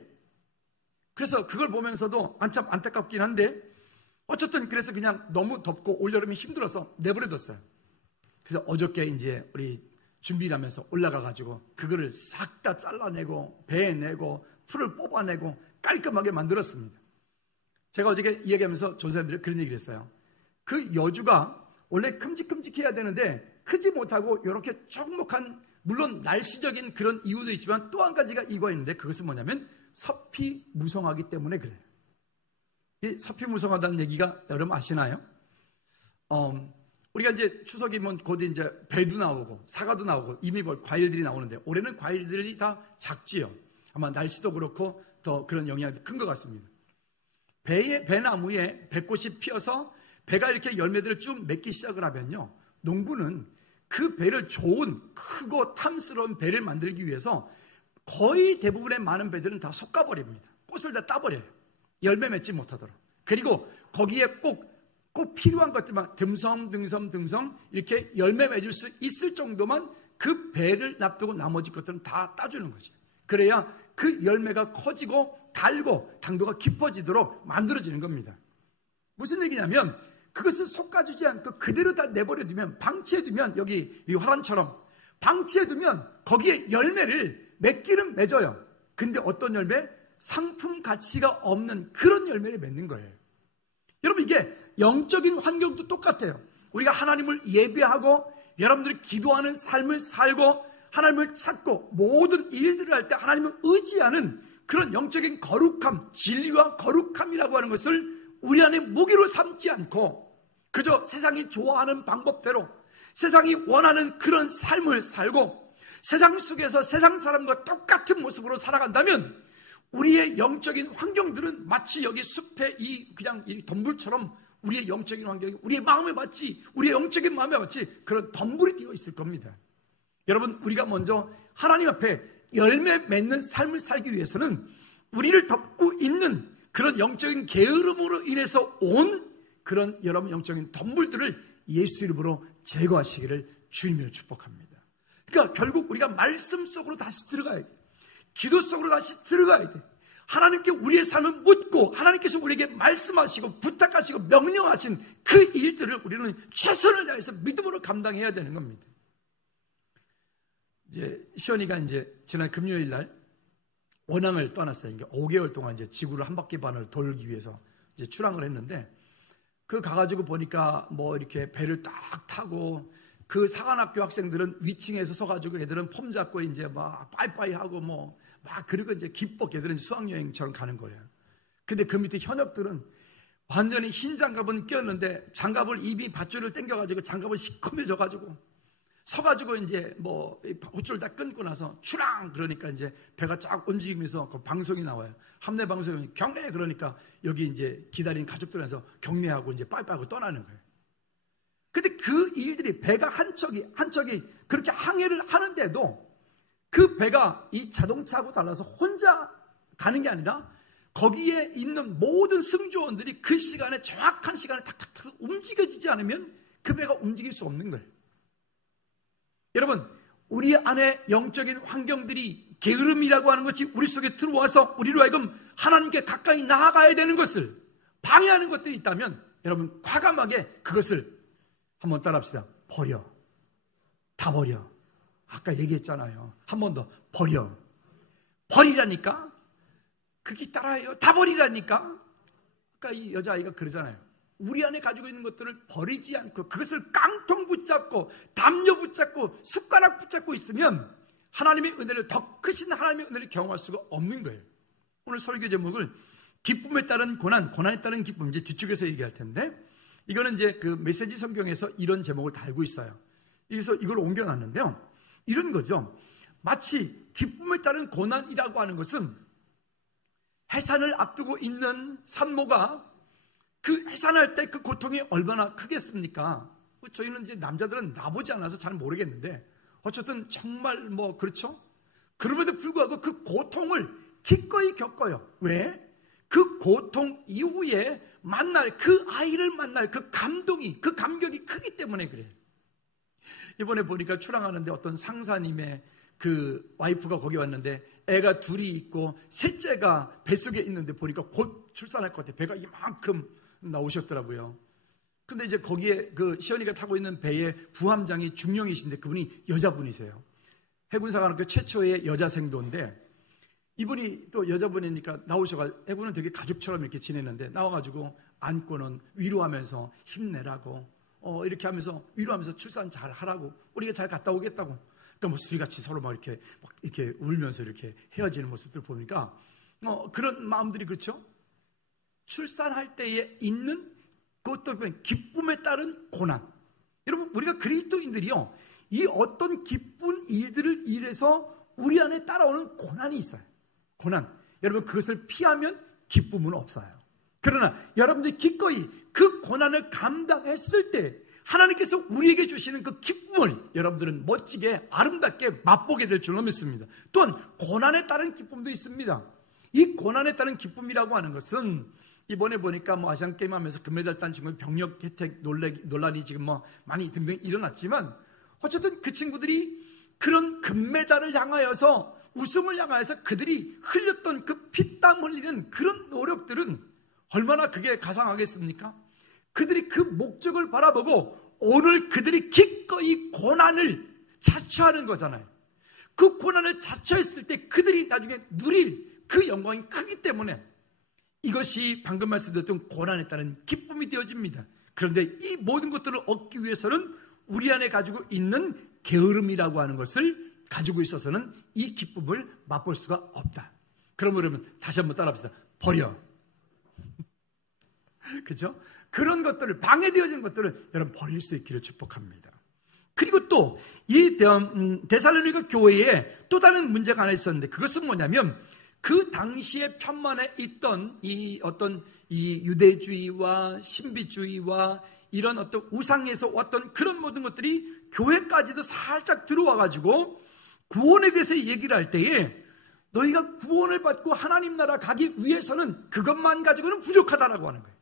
그래서 그걸 보면서도 참 안타깝긴 한데 어쨌든 그래서 그냥 너무 덥고 올여름이 힘들어서 내버려뒀어요. 그래서 어저께 이제 우리 준비를 하면서 올라가가지고 그거를 싹 다 잘라내고 베내고 풀을 뽑아내고 깔끔하게 만들었습니다. 제가 어저께 이야기하면서 조사님들이 그런 얘기를 했어요. 그 여주가 원래 큼직큼직해야 되는데 크지 못하고 이렇게 조그목한 물론 날씨적인 그런 이유도 있지만 또 한 가지가 이유가 있는데 그것은 뭐냐면 섭이 무성하기 때문에 그래요. 이 섭이 무성하다는 얘기가 여러분 아시나요? 우리가 이제 추석이면 곧 이제 배도 나오고 사과도 나오고 이미 과일들이 나오는데 올해는 과일들이 다 작지요. 아마 날씨도 그렇고 더 그런 영향이 큰 것 같습니다. 배나무에 배꽃이 피어서 배가 이렇게 열매들을 쭉 맺기 시작을 하면요. 농부는 그 배를 좋은 크고 탐스러운 배를 만들기 위해서 거의 대부분의 많은 배들은 다 솎아버립니다. 꽃을 다 따버려요. 열매 맺지 못하도록. 그리고 거기에 꼭 꼭 필요한 것들만 듬성 이렇게 열매 맺을 수 있을 정도만 그 배를 놔두고 나머지 것들은 다 따주는 거죠. 그래야 그 열매가 커지고 달고 당도가 깊어지도록 만들어지는 겁니다. 무슨 얘기냐면 그것을 솎아주지 않고 그대로 다 내버려두면, 방치해두면, 여기 이 화단처럼 방치해두면 거기에 열매를 맺기는 맺어요. 근데 어떤 열매? 상품 가치가 없는 그런 열매를 맺는 거예요. 여러분, 이게 영적인 환경도 똑같아요. 우리가 하나님을 예배하고 여러분들이 기도하는 삶을 살고 하나님을 찾고 모든 일들을 할 때 하나님을 의지하는 그런 영적인 거룩함, 진리와 거룩함이라고 하는 것을 우리 안에 무기로 삼지 않고 그저 세상이 좋아하는 방법대로 세상이 원하는 그런 삶을 살고 세상 속에서 세상 사람과 똑같은 모습으로 살아간다면 우리의 영적인 환경들은 마치 여기 숲의 그냥 이 덤불처럼 우리의 영적인 환경이 우리의 마음에 맞지, 우리의 영적인 마음에 맞지 그런 덤불이 되어 있을 겁니다. 여러분, 우리가 먼저 하나님 앞에 열매 맺는 삶을 살기 위해서는 우리를 덮고 있는 그런 영적인 게으름으로 인해서 온 그런 여러분 영적인 덤불들을 예수 이름으로 제거하시기를 주님으로 축복합니다. 그러니까 결국 우리가 말씀 속으로 다시 들어가야 돼. 기도 속으로 다시 들어가야 돼. 하나님께 우리의 삶을 묻고 하나님께서 우리에게 말씀하시고 부탁하시고 명령하신 그 일들을 우리는 최선을 다해서 믿음으로 감당해야 되는 겁니다. 이제 시원이가 이제 지난 금요일 날 원앙을 떠났어요. 이게 5개월 동안 이제 지구를 한 바퀴 반을 돌기 위해서 이제 출항을 했는데 그 가가지고 보니까 뭐 이렇게 배를 딱 타고 그 사관학교 학생들은 위층에서 서가지고 애들은 폼 잡고 이제 막 빠이빠이 하고 뭐 막 그리고 이제 기뻐 걔들은 수학여행처럼 가는 거예요. 근데 그 밑에 현역들은 완전히 흰 장갑은 꼈는데 장갑을 입이 밧줄을 당겨가지고 장갑을 시커매져가지고 서가지고 이제 뭐 밧줄 다 끊고 나서 추랑 그러니까 이제 배가 쫙 움직이면서 그 방송이 나와요. 함내 방송이 경례 그러니까 여기 이제 기다린 가족들에서 경례하고 이제 빠이빠이하고 떠나는 거예요. 근데 그 일들이 배가 한 척이 그렇게 항해를 하는데도 그 배가 이 자동차하고 달라서 혼자 가는 게 아니라 거기에 있는 모든 승조원들이 그 시간에 정확한 시간에 탁탁탁 움직여지지 않으면 그 배가 움직일 수 없는 거예요. 여러분, 우리 안에 영적인 환경들이 게으름이라고 하는 것이 우리 속에 들어와서 우리로 하여금 하나님께 가까이 나아가야 되는 것을 방해하는 것들이 있다면 여러분 과감하게 그것을 한번 따라합시다. 버려. 다 버려. 아까 얘기했잖아요. 한 번 더 버려. 버리라니까. 그게 따라해요. 다 버리라니까. 아까 이 여자아이가 그러잖아요. 우리 안에 가지고 있는 것들을 버리지 않고 그것을 깡통 붙잡고 담요 붙잡고 숟가락 붙잡고 있으면 하나님의 은혜를 더 크신 하나님의 은혜를 경험할 수가 없는 거예요. 오늘 설교 제목을 기쁨에 따른 고난에 따른 기쁨 이제 뒤쪽에서 얘기할 텐데 이거는 이제 그 메시지 성경에서 이런 제목을 달고 있어요. 그래서 이걸 옮겨놨는데요. 이런 거죠. 마치 기쁨에 따른 고난이라고 하는 것은 해산을 앞두고 있는 산모가 그 해산할 때 그 고통이 얼마나 크겠습니까? 저희는 이제 남자들은 나보지 않아서 잘 모르겠는데 어쨌든 정말 뭐 그렇죠? 그럼에도 불구하고 그 고통을 기꺼이 겪어요. 왜? 그 고통 이후에 만날 그 아이를 만날 그 감동이 그 감격이 크기 때문에 그래요. 이번에 보니까 출항하는데 어떤 상사님의 그 와이프가 거기 왔는데 애가 둘이 있고 셋째가 뱃속에 있는데 보니까 곧 출산할 것 같아. 배가 이만큼 나오셨더라고요. 근데 이제 거기에 그 시연이가 타고 있는 배의 부함장이 중령이신데 그분이 여자분이세요. 해군사관학교 최초의 여자 생도인데 이분이 또 여자분이니까 나오셔가지고 해군은 되게 가족처럼 이렇게 지냈는데 나와가지고 안고는 위로하면서 힘내라고 이렇게 하면서 위로하면서 출산 잘 하라고 우리가 잘 갔다 오겠다고 그러니까 뭐 둘이같이 서로 막 이렇게 울면서 이렇게 헤어지는 모습들 보니까 그런 마음들이 그렇죠. 출산할 때에 있는 그것도 기쁨에 따른 고난. 여러분 우리가 그리스도인들이요 이 어떤 기쁜 일들을 일해서 우리 안에 따라오는 고난이 있어요. 고난. 여러분 그것을 피하면 기쁨은 없어요. 그러나 여러분들이 기꺼이 그 고난을 감당했을 때 하나님께서 우리에게 주시는 그 기쁨을 여러분들은 멋지게 아름답게 맛보게 될 줄로 믿습니다. 또한 고난에 따른 기쁨도 있습니다. 이 고난에 따른 기쁨이라고 하는 것은 이번에 보니까 뭐 아시안게임 하면서 금메달 딴 친구는 병역 혜택 논란이 지금 뭐 많이 등등 일어났지만 어쨌든 그 친구들이 그런 금메달을 향하여서 우승을 향하여서 그들이 흘렸던 그 피땀 흘리는 그런 노력들은 얼마나 그게 가상하겠습니까? 그들이 그 목적을 바라보고 오늘 그들이 기꺼이 고난을 자처하는 거잖아요. 그 고난을 자처했을 때 그들이 나중에 누릴 그 영광이 크기 때문에 이것이 방금 말씀드렸던 고난에 따른 기쁨이 되어집니다. 그런데 이 모든 것들을 얻기 위해서는 우리 안에 가지고 있는 게으름이라고 하는 것을 가지고 있어서는 이 기쁨을 맛볼 수가 없다. 그러면 다시 한번 따라합시다. 버려. 그렇죠? 그런 것들을, 방해되어진 것들을 여러분 버릴 수 있기를 축복합니다. 그리고 또 이 데살로니가 교회에 또 다른 문제가 하나 있었는데 그것은 뭐냐면 그 당시에 편만에 있던 이 어떤 이 유대주의와 신비주의와 이런 어떤 우상에서 왔던 그런 모든 것들이 교회까지도 살짝 들어와 가지고 구원에 대해서 얘기를 할 때에 너희가 구원을 받고 하나님 나라 가기 위해서는 그것만 가지고는 부족하다라고 하는 거예요.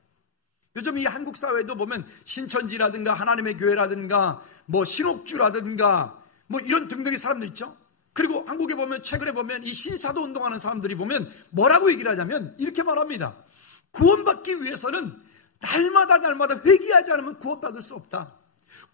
요즘 이 한국 사회도 보면 신천지라든가 하나님의 교회라든가 뭐 신옥주라든가 뭐 이런 등등의 사람들 있죠. 그리고 한국에 보면 최근에 보면 이 신사도 운동하는 사람들이 보면 뭐라고 얘기를 하냐면 이렇게 말합니다. 구원받기 위해서는 날마다 회개하지 않으면 구원받을 수 없다.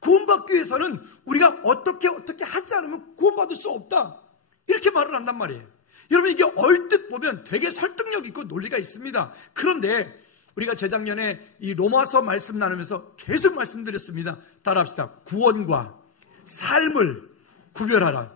구원받기 위해서는 우리가 어떻게 하지 않으면 구원받을 수 없다. 이렇게 말을 한단 말이에요. 여러분 이게 얼뜻 보면 되게 설득력 있고 논리가 있습니다. 그런데 우리가 재작년에 이 로마서 말씀 나누면서 계속 말씀드렸습니다. 따라합시다. 구원과 삶을 구별하라.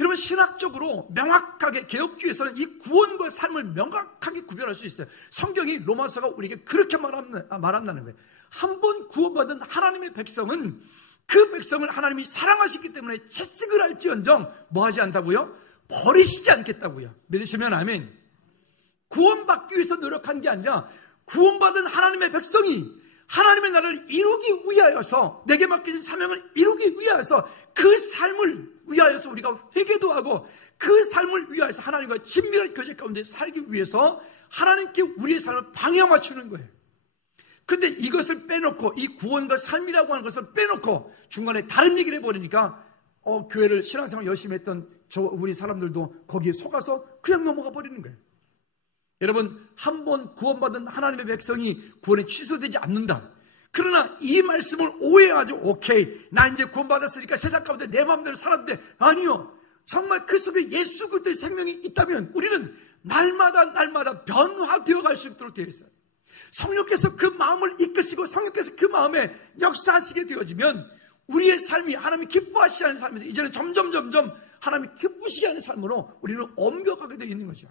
여러분 신학적으로 명확하게 개혁주의에서는 이 구원과 삶을 명확하게 구별할 수 있어요. 성경이 로마서가 우리에게 그렇게 말한다는 거예요. 한 번 구원받은 하나님의 백성은 그 백성을 하나님이 사랑하시기 때문에 채찍을 할지언정 뭐 하지 않다고요? 버리시지 않겠다고요. 믿으시면 아멘. 구원받기 위해서 노력한 게 아니라 구원받은 하나님의 백성이 하나님의 나라를 이루기 위하여서 내게 맡겨진 사명을 이루기 위하여서 그 삶을 위하여서 우리가 회개도 하고 그 삶을 위하여서 하나님과 친밀한 교제 가운데 살기 위해서 하나님께 우리의 삶을 방향 맞추는 거예요. 근데 이것을 빼놓고 이 구원과 삶이라고 하는 것을 빼놓고 중간에 다른 얘기를 해버리니까 교회를 신앙생활 열심히 했던 우리 사람들도 거기에 속아서 그냥 넘어가 버리는 거예요. 여러분 한 번 구원받은 하나님의 백성이 구원이 취소되지 않는다. 그러나 이 말씀을 오해해가지고 오케이 나 이제 구원받았으니까 세상 가운데 내 마음대로 살았는데 아니요. 정말 그 속에 예수 그리스도의 생명이 있다면 우리는 날마다 변화되어 갈 수 있도록 되어 있어요. 성령께서 그 마음을 이끄시고 성령께서 그 마음에 역사하시게 되어지면 우리의 삶이 하나님이 기뻐하시지 않는 삶에서 이제는 점점 하나님이 기쁘시게 하는 삶으로 우리는 옮겨가게 되어 있는 거죠.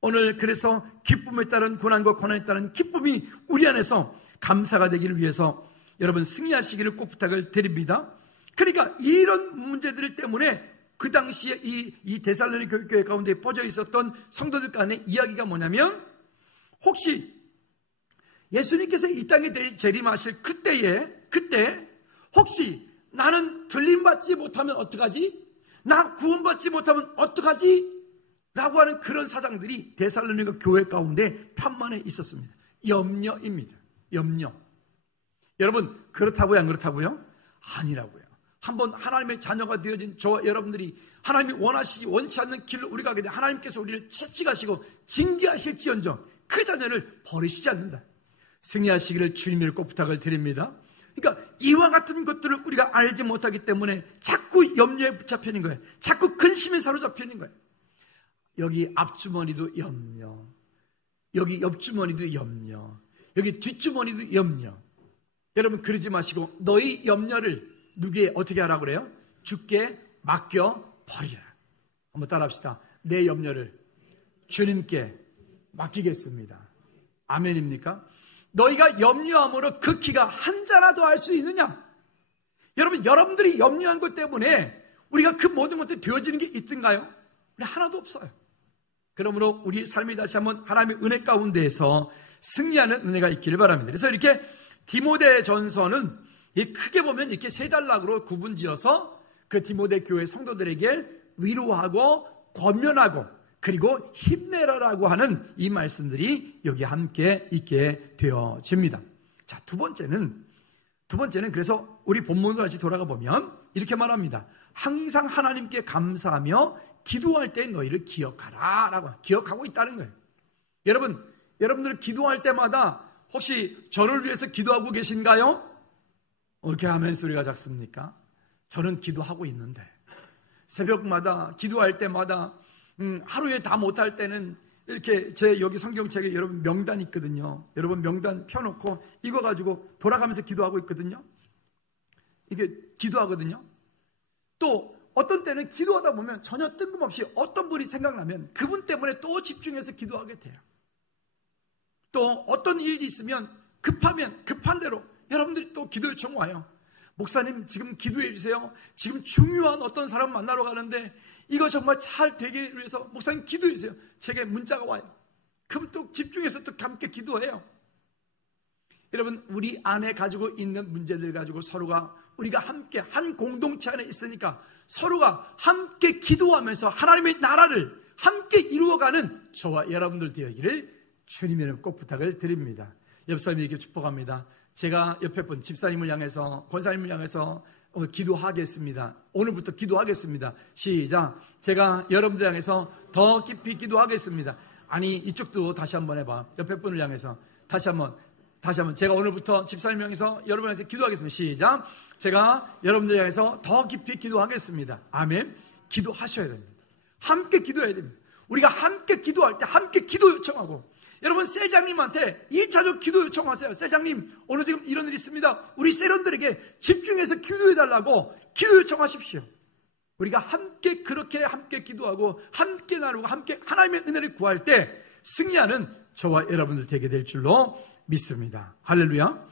오늘 그래서 기쁨에 따른 고난과 고난에 따른 기쁨이 우리 안에서 감사가 되기를 위해서 여러분 승리하시기를 꼭 부탁을 드립니다. 그러니까 이런 문제들 때문에 그 당시에 이 데살로니가 교회 가운데 퍼져 있었던 성도들 간의 이야기가 뭐냐면 혹시 예수님께서 이 땅에 재림하실 그때 혹시 나는 들림받지 못하면 어떡하지? 나 구원받지 못하면 어떡하지? 라고 하는 그런 사상들이 데살로니가 교회 가운데 편만에 있었습니다. 염려입니다. 염려. 여러분 그렇다고요? 안 그렇다고요? 아니라고요. 한번 하나님의 자녀가 되어진 저와 여러분들이 하나님이 원치 않는 길로 우리가 가게 돼 하나님께서 우리를 채찍하시고 징계하실지언정 그 자녀를 버리시지 않는다. 승리하시기를 주님을 꼭 부탁을 드립니다. 그러니까 이와 같은 것들을 우리가 알지 못하기 때문에 자꾸 염려에 붙잡혀 있는 거예요. 자꾸 근심에 사로잡혀 있는 거예요. 여기 앞주머니도 염려, 여기 옆주머니도 염려, 여기 뒷주머니도 염려. 여러분 그러지 마시고 너희 염려를 누구에 어떻게 하라고 그래요? 주께 맡겨 버리라. 한번 따라합시다. 내 염려를 주님께 맡기겠습니다. 아멘입니까? 너희가 염려함으로 그 키가 한 자라도 알 수 있느냐? 여러분들이 염려한 것 때문에 우리가 그 모든 것들이 되어지는 게 있던가요? 우리 하나도 없어요. 그러므로 우리 삶이 다시 한번 하나님의 은혜 가운데에서 승리하는 은혜가 있기를 바랍니다. 그래서 이렇게 디모데 전서는 크게 보면 이렇게 세 단락으로 구분지어서 그 디모데 교회 성도들에게 위로하고 권면하고 그리고 힘내라라고 하는 이 말씀들이 여기 함께 있게 되어집니다. 자, 두 번째는 그래서 우리 본문으로 다시 돌아가 보면 이렇게 말합니다. 항상 하나님께 감사하며 기도할 때 너희를 기억하라 라고 기억하고 있다는 거예요. 여러분들 기도할 때마다 혹시 저를 위해서 기도하고 계신가요? 이렇게 하면 소리가 작습니까? 저는 기도하고 있는데 새벽마다 기도할 때마다 하루에 다 못할 때는 이렇게 제 여기 성경책에 여러분 명단 있거든요. 여러분 명단 펴놓고 이거 가지고 돌아가면서 기도하고 있거든요. 이게 기도하거든요. 또 어떤 때는 기도하다 보면 전혀 뜬금없이 어떤 분이 생각나면 그분 때문에 또 집중해서 기도하게 돼요. 또 어떤 일이 있으면 급하면 급한 대로 여러분들이 또 기도 요청 와요. 목사님 지금 기도해 주세요. 지금 중요한 어떤 사람 만나러 가는데 이거 정말 잘 되기 위해서 목사님 기도해 주세요. 제게 문자가 와요. 그럼 또 집중해서 또 함께 기도해요. 여러분 우리 안에 가지고 있는 문제들 가지고 우리가 함께 한 공동체 안에 있으니까 서로가 함께 기도하면서 하나님의 나라를 함께 이루어가는 저와 여러분들 되기를 주님의 이름으로 꼭 부탁을 드립니다. 옆 사람에게 축복합니다. 제가 옆에 분 집사님을 향해서 권사님을 향해서 기도하겠습니다. 오늘부터 기도하겠습니다. 시작. 제가 여러분들 향해서 더 깊이 기도하겠습니다. 아니 이쪽도 다시 한번 해봐. 옆에 분을 향해서 다시 한번 제가 오늘부터 집사님 향해서 여러분 향해서 기도하겠습니다. 시작. 제가 여러분들 향해서 더 깊이 기도하겠습니다. 아멘. 기도하셔야 됩니다. 함께 기도해야 됩니다. 우리가 함께 기도할 때 함께 기도 요청하고 여러분 셀장님한테 1차적 기도 요청하세요. 셀장님 오늘 지금 이런 일이 있습니다. 우리 세련들에게 집중해서 기도해달라고 기도 요청하십시오. 우리가 함께 그렇게 함께 기도하고 함께 나누고 함께 하나님의 은혜를 구할 때 승리하는 저와 여러분들 되게 될 줄로 믿습니다. 할렐루야.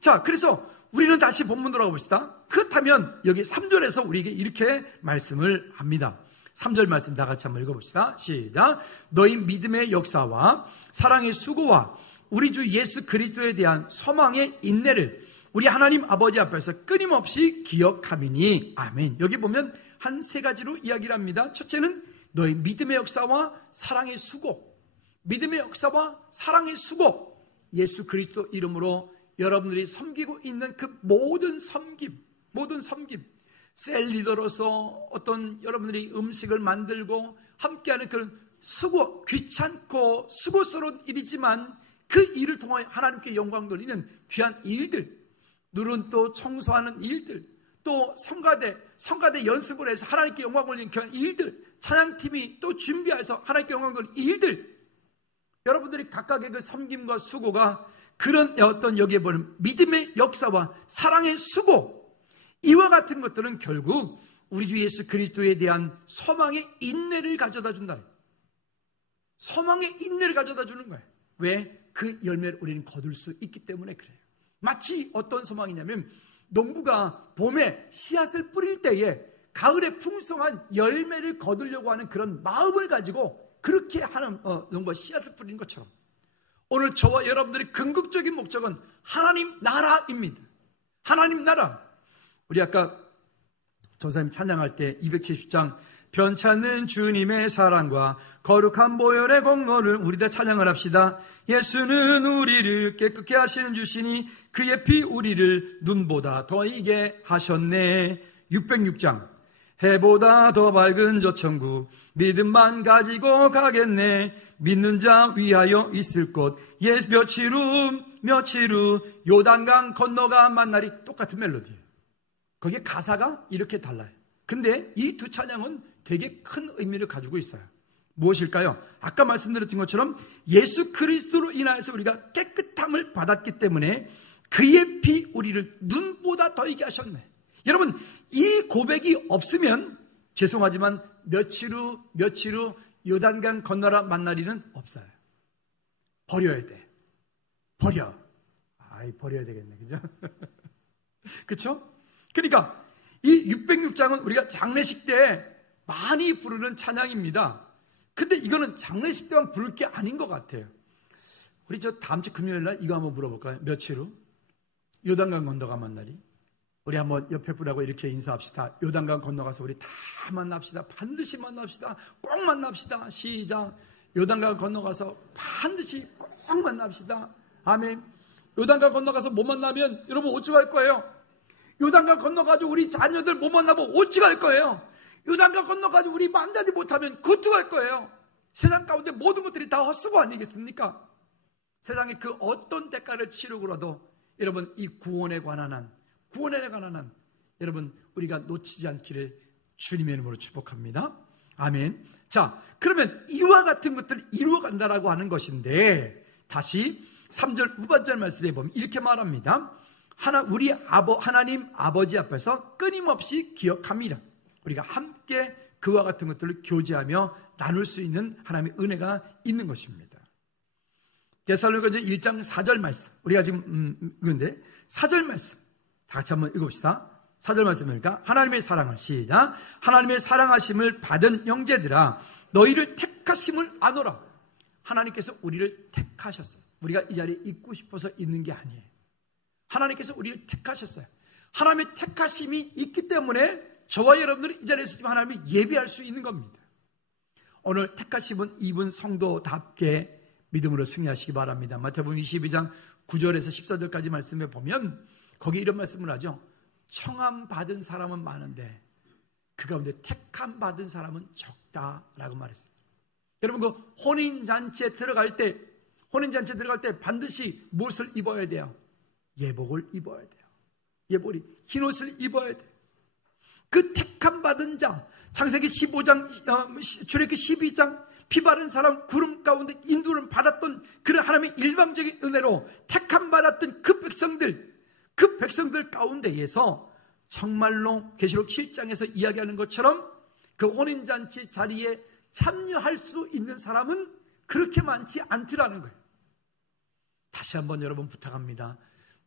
자, 그래서 우리는 다시 본문 돌아가 봅시다. 그렇다면 여기 3절에서 우리에게 이렇게 말씀을 합니다. 3절 말씀 다 같이 한번 읽어봅시다. 시작. 너희 믿음의 역사와 사랑의 수고와 우리 주 예수 그리스도에 대한 소망의 인내를 우리 하나님 아버지 앞에서 끊임없이 기억하미니. 아멘. 여기 보면 한 세 가지로 이야기를 합니다. 첫째는 너희 믿음의 역사와 사랑의 수고. 믿음의 역사와 사랑의 수고. 예수 그리스도 이름으로 여러분들이 섬기고 있는 그 모든 섬김. 셀 리더로서 어떤 여러분들이 음식을 만들고 함께하는 그런 수고, 귀찮고 수고스러운 일이지만 그 일을 통하여 하나님께 영광 돌리는 귀한 일들, 누른 또 청소하는 일들, 또 성가대 연습을 해서 하나님께 영광 돌리는 귀한 일들, 찬양팀이 또 준비해서 하나님께 영광 돌리는 일들, 여러분들이 각각의 그 섬김과 수고가 그런 어떤 여기에 보는 믿음의 역사와 사랑의 수고, 이와 같은 것들은 결국 우리 주 예수 그리스도에 대한 소망의 인내를 가져다 준다. 소망의 인내를 가져다 주는 거예요. 왜? 그 열매를 우리는 거둘 수 있기 때문에 그래요. 마치 어떤 소망이냐면 농부가 봄에 씨앗을 뿌릴 때에 가을에 풍성한 열매를 거두려고 하는 그런 마음을 가지고 그렇게 하는 농부가 씨앗을 뿌리는 것처럼 오늘 저와 여러분들의 궁극적인 목적은 하나님 나라입니다. 하나님 나라. 우리 아까 전사님 찬양할 때 270장 변찮는 주님의 사랑과 거룩한 보혈의 공로를 우리 다 찬양을 합시다. 예수는 우리를 깨끗게 하시는 주시니 그의 피 우리를 눈보다 더 이게 하셨네. 606장 해보다 더 밝은 저 천국 믿음만 가지고 가겠네. 믿는 자 위하여 있을 곳 며칠 후 요단강 건너가 만나리. 똑같은 멜로디예요. 거기에 가사가 이렇게 달라요. 근데 이 두 찬양은 되게 큰 의미를 가지고 있어요. 무엇일까요? 아까 말씀드렸던 것처럼 예수 그리스도로 인하여서 우리가 깨끗함을 받았기 때문에 그의 피 우리를 눈보다 더 이게 하셨네. 여러분 이 고백이 없으면 죄송하지만 며칠 후 요단강 건너라 만나리는 없어요. 버려야 돼. 버려야 되겠네. 그죠? 그쵸? 그러니까 이 606장은 우리가 장례식 때 많이 부르는 찬양입니다. 근데 이거는 장례식 때만 부를 게 아닌 것 같아요. 우리 저 다음 주 금요일 날 이거 한번 물어볼까요? 며칠 후? 요단강 건너가 만나리. 우리 한번 옆에 분하고 이렇게 인사합시다. 요단강 건너가서 우리 다 만납시다. 반드시 만납시다. 꼭 만납시다. 시작. 요단강 건너가서 반드시 꼭 만납시다. 아멘. 요단강 건너가서 못 만나면 여러분 어찌할 거예요? 요단강 건너가지고 우리 자녀들 못 만나면 어찌할 거예요? 요단강 건너가지고 우리 만나지 못하면 어떡할 거예요? 세상 가운데 모든 것들이 다 헛수고 아니겠습니까? 세상에 그 어떤 대가를 치르고라도 여러분 이 구원에 관한 한 여러분 우리가 놓치지 않기를 주님의 이름으로 축복합니다. 아멘. 자, 그러면 이와 같은 것들을 이루어간다라고 하는 것인데 다시 3절 후반절 말씀에 보면 이렇게 말합니다. 우리 하나님 아버지 앞에서 끊임없이 기억합니다. 우리가 함께 그와 같은 것들을 교제하며 나눌 수 있는 하나님의 은혜가 있는 것입니다. 데살로니가서 1장 4절 말씀, 우리가 지금 그런데 4절 말씀 다 같이 한번 읽읍시다. 4절 말씀이니까 하나님의 사랑을 시작. 하나님의 사랑하심을 받은 형제들아 너희를 택하심을 아노라. 하나님께서 우리를 택하셨어요. 우리가 이 자리에 있고 싶어서 있는 게 아니에요. 하나님께서 우리를 택하셨어요. 하나님의 택하심이 있기 때문에 저와 여러분들이 이 자리에 있으면 하나님이 예비할 수 있는 겁니다. 오늘 택하심은 입은 성도답게 믿음으로 승리하시기 바랍니다. 마태복음 22장 9절에서 14절까지 말씀에 보면 거기 이런 말씀을 하죠. 청함 받은 사람은 많은데 그 가운데 택함 받은 사람은 적다라고 말했어요. 여러분 그 혼인잔치에 들어갈 때 반드시 무엇을 입어야 돼요? 예복을 입어야 돼요. 예복이 흰옷을 입어야 돼요. 그 택함 받은 자, 창세기 15장, 출애굽기 12장 피 바른 사람 구름 가운데 인도를 받았던 그런 하나님의 일방적인 은혜로 택함 받았던 그 백성들 가운데에서 정말로 계시록 7장에서 이야기하는 것처럼 그 혼인잔치 자리에 참여할 수 있는 사람은 그렇게 많지 않더라는 거예요. 다시 한번 여러분 부탁합니다.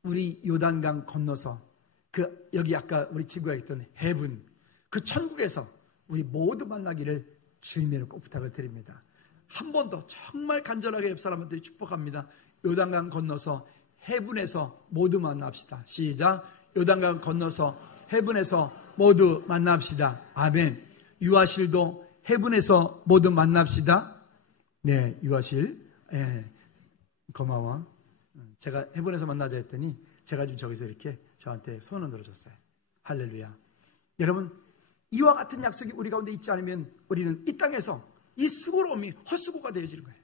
우리 요단강 건너서 여기 아까 우리 친구가 했던 헤븐, 그 천국에서 우리 모두 만나기를 주님으로 꼭 부탁을 드립니다. 한 번 더 정말 간절하게 옆 사람들이 축복합니다. 요단강 건너서 헤븐에서 모두 만납시다. 시작. 요단강 건너서 헤븐에서 모두 만납시다. 아멘. 유아실도 헤븐에서 모두 만납시다. 네, 유아실. 네, 고마워. 제가 헤븐에서 만나자 했더니 제가 지금 저기서 이렇게 저한테 손을 들어줬어요. 할렐루야. 여러분, 이와 같은 약속이 우리 가운데 있지 않으면 우리는 이 땅에서 이 수고로움이 헛수고가 되어지는 거예요.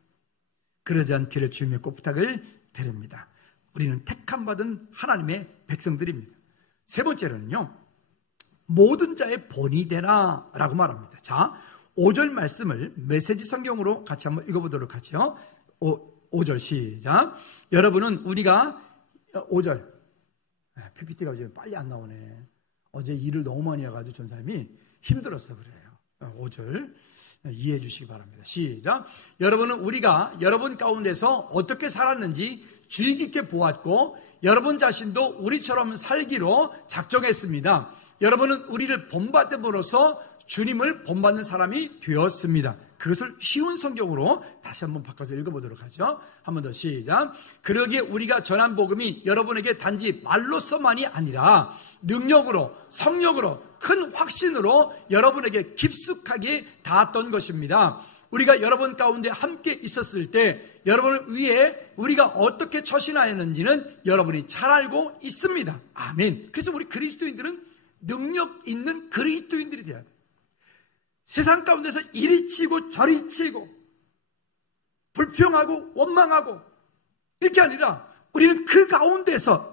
그러지 않기를 주님의 꼭 부탁을 드립니다. 우리는 택함 받은 하나님의 백성들입니다. 세 번째로는요, 모든 자의 본이 되라 라고 말합니다. 자, 5절 말씀을 메시지 성경으로 같이 한번 읽어보도록 하죠. 5절 시작. 여러분은 우리가 5절 PPT가 지금 빨리 안 나오네. 어제 일을 너무 많이 해가지고 전사님이 힘들어서 그래요. 5절 이해해 주시기 바랍니다. 시작. 여러분은 우리가 여러분 가운데서 어떻게 살았는지 주의 깊게 보았고 여러분 자신도 우리처럼 살기로 작정했습니다. 여러분은 우리를 본받음으로써 주님을 본받는 사람이 되었습니다. 그것을 쉬운 성경으로 다시 한번 바꿔서 읽어보도록 하죠. 한 번 더 시작. 그러기에 우리가 전한 복음이 여러분에게 단지 말로서만이 아니라 능력으로, 성령으로, 큰 확신으로 여러분에게 깊숙하게 닿았던 것입니다. 우리가 여러분 가운데 함께 있었을 때 여러분을 위해 우리가 어떻게 처신하였는지는 여러분이 잘 알고 있습니다. 아멘. 그래서 우리 그리스도인들은 능력 있는 그리스도인들이 되어야 돼요. 세상 가운데서 이리 치고 저리 치고 불평하고 원망하고 이렇게 아니라 우리는 그 가운데서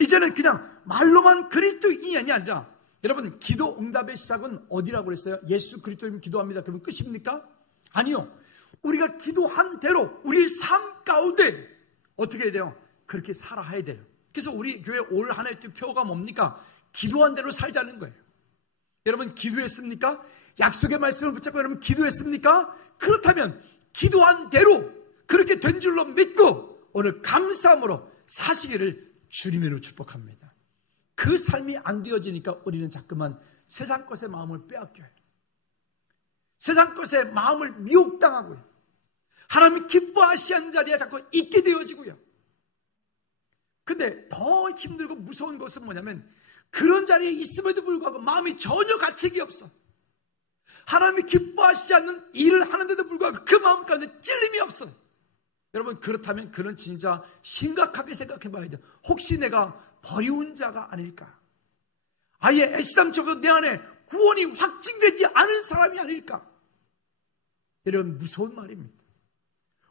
이제는 그냥 말로만 그리스도인이 아니라 여러분 기도 응답의 시작은 어디라고 그랬어요? 예수 그리스도이면 기도합니다. 그러면 끝입니까? 아니요. 우리가 기도한 대로 우리 삶 가운데 어떻게 해야 돼요? 그렇게 살아야 돼요. 그래서 우리 교회 올 한 해 표가 뭡니까? 기도한 대로 살자는 거예요. 여러분 기도했습니까? 약속의 말씀을 붙잡고 여러분 기도했습니까? 그렇다면 기도한 대로 그렇게 된 줄로 믿고 오늘 감사함으로 사시기를 주님으로 축복합니다. 그 삶이 안 되어지니까 우리는 자꾸만 세상 것의 마음을 빼앗겨요. 세상 것의 마음을 미혹당하고요. 하나님이 기뻐하시지 않는 자리에 자꾸 있게 되어지고요. 근데 더 힘들고 무서운 것은 뭐냐면 그런 자리에 있음에도 불구하고 마음이 전혀 가책이 없어. 하나님이 기뻐하시지 않는 일을 하는데도 불구하고 그 마음 가운데 찔림이 없어. 여러분, 그렇다면 그는 진짜 심각하게 생각해 봐야 돼요. 혹시 내가 버리운 자가 아닐까? 아예 애시당초부터 내 안에 구원이 확증되지 않은 사람이 아닐까? 이런 무서운 말입니다.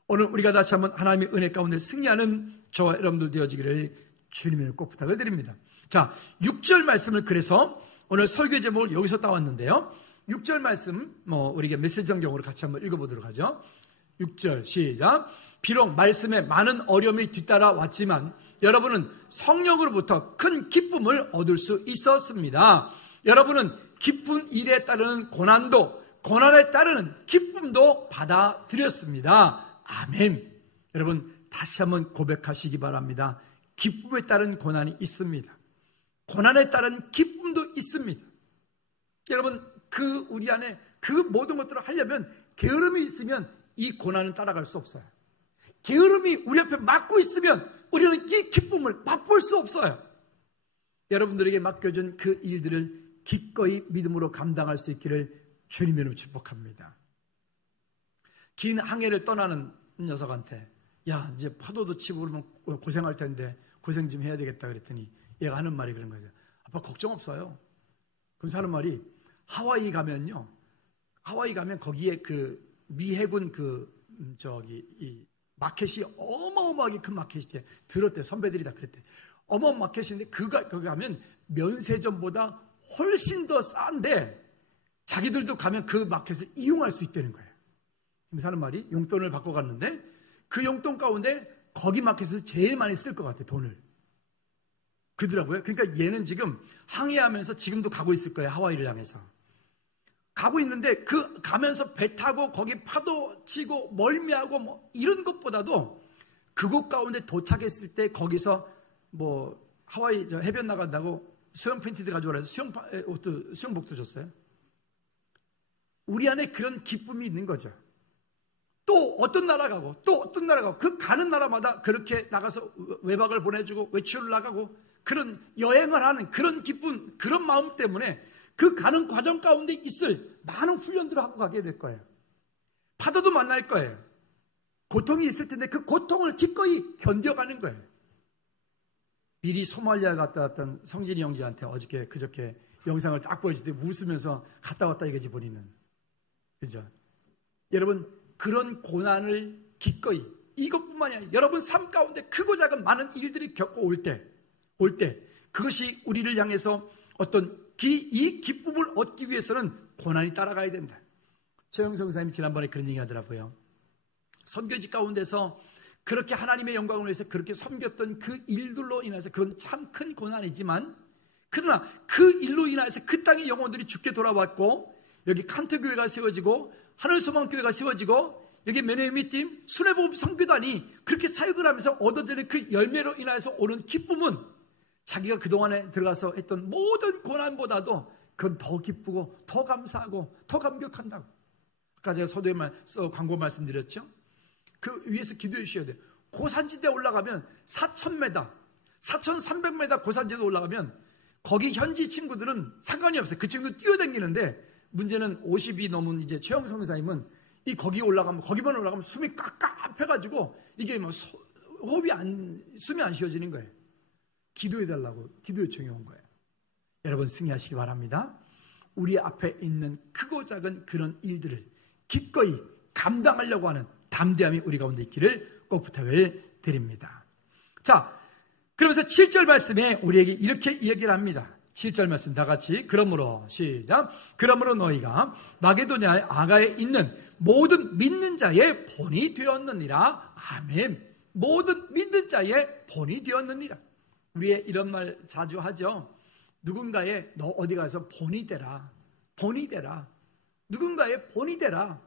오늘 우리가 다시 한번 하나님의 은혜 가운데 승리하는 저와 여러분들 되어지기를 주님의 꼭 부탁을 드립니다. 자, 6절 말씀을 그래서 오늘 설교 제목을 여기서 따왔는데요. 6절 말씀 우리가 메시지 성경으로 같이 한번 읽어보도록 하죠. 6절 시작. 비록 말씀에 많은 어려움이 뒤따라 왔지만 여러분은 성령으로부터 큰 기쁨을 얻을 수 있었습니다. 여러분은 기쁜 일에 따르는 고난도, 고난에 따르는 기쁨도 받아들였습니다. 아멘. 여러분, 다시 한번 고백하시기 바랍니다. 기쁨에 따른 고난이 있습니다. 고난에 따른 기쁨도 있습니다. 여러분, 우리 안에 그 모든 것들을 하려면 게으름이 있으면 이 고난은 따라갈 수 없어요. 게으름이 우리 앞에 막고 있으면 우리는 이 기쁨을 맛볼 수 없어요. 여러분들에게 맡겨준 그 일들을 기꺼이 믿음으로 감당할 수 있기를 주님의 이름으로 축복합니다. 긴 항해를 떠나는 녀석한테 야, 이제 파도도 치고 그러면 고생할 텐데 고생 좀 해야 되겠다 그랬더니 얘가 하는 말이 그런 거죠. 아빠 걱정 없어요. 그래서 하는 말이 하와이 가면 거기에 미 해군 이 마켓이 어마어마하게 큰 마켓이 들었대. 선배들이 다 그랬대. 어마어마한 마켓인데 거기 가면 면세점보다 훨씬 더 싼데 자기들도 가면 그 마켓을 이용할 수 있다는 거예요. 그래서 하는 말이 용돈을 받고 갔는데 그 용돈 가운데 거기 마켓에서 제일 많이 쓸 것 같아, 돈을. 그러더라고요. 그러니까 얘는 지금 항해하면서 지금도 가고 있을 거예요. 하와이를 향해서. 가고 있는데 가면서 배 타고 거기 파도 치고 멀미하고 이런 것보다도 그곳 가운데 도착했을 때 거기서 하와이 해변 나간다고 수영 팬티도 가져오라 해서 수영복도 줬어요. 우리 안에 그런 기쁨이 있는 거죠. 또 어떤 나라 가고 그 가는 나라마다 그렇게 나가서 외박을 보내주고 외출을 나가고 그런 여행을 하는 그런 기쁨, 그런 마음 때문에 그 가는 과정 가운데 있을 많은 훈련들을 하고 가게 될 거예요. 파도도 만날 거예요. 고통이 있을 텐데 그 고통을 기꺼이 견뎌가는 거예요. 미리 소말리아 갔다 왔던 성진이 형제한테 그저께 영상을 딱 보여줄 때 웃으면서 갔다 왔다 이거지 본인은. 그죠? 여러분, 그런 고난을 기꺼이, 이것뿐만이 아니라 여러분 삶 가운데 크고 작은 많은 일들이 겪고 올 때 그것이 우리를 향해서 이 기쁨을 얻기 위해서는 고난이 따라가야 된다. 최영성 선생님이 지난번에 그런 얘기 하더라고요. 선교지 가운데서 그렇게 하나님의 영광을 위해서 그렇게 섬겼던 그 일들로 인해서 그건 참 큰 고난이지만 그러나 그 일로 인해서 그 땅의 영혼들이 죽게 돌아왔고 여기 칸트교회가 세워지고 하늘소망교회가 세워지고 여기 메네미팀 순회복음 선교단이 그렇게 사역을 하면서 얻어지는 그 열매로 인해서 오는 기쁨은 자기가 그동안에 들어가서 했던 모든 고난보다도 그건 더 기쁘고 더 감사하고 더 감격한다고. 아까 제가 서두에 광고 말씀드렸죠. 그 위에서 기도해 주셔야 돼요. 고산지대에 올라가면 4,000m, 4,300m 고산지대에 올라가면 거기 현지 친구들은 상관이 없어요. 그 친구들 뛰어다니는데 문제는 50이 넘은 이제 최영성 의사님은 거기만 올라가면 숨이 깝깝해가지고 이게 숨이 안 쉬어지는 거예요. 기도해달라고 기도 요청이 온 거예요. 여러분 승리하시기 바랍니다. 우리 앞에 있는 크고 작은 그런 일들을 기꺼이 감당하려고 하는 담대함이 우리 가운데 있기를 꼭 부탁을 드립니다. 자, 그러면서 7절 말씀에 우리에게 이렇게 이야기를 합니다. 7절 말씀 다 같이 그러므로 시작. 그러므로 너희가 마게도냐의 아가에 있는 모든 믿는 자의 본이 되었느니라. 아멘. 모든 믿는 자의 본이 되었느니라. 우리의 이런 말 자주 하죠. 누군가의 너 어디 가서 본이 되라. 본이 되라. 누군가의 본이 되라.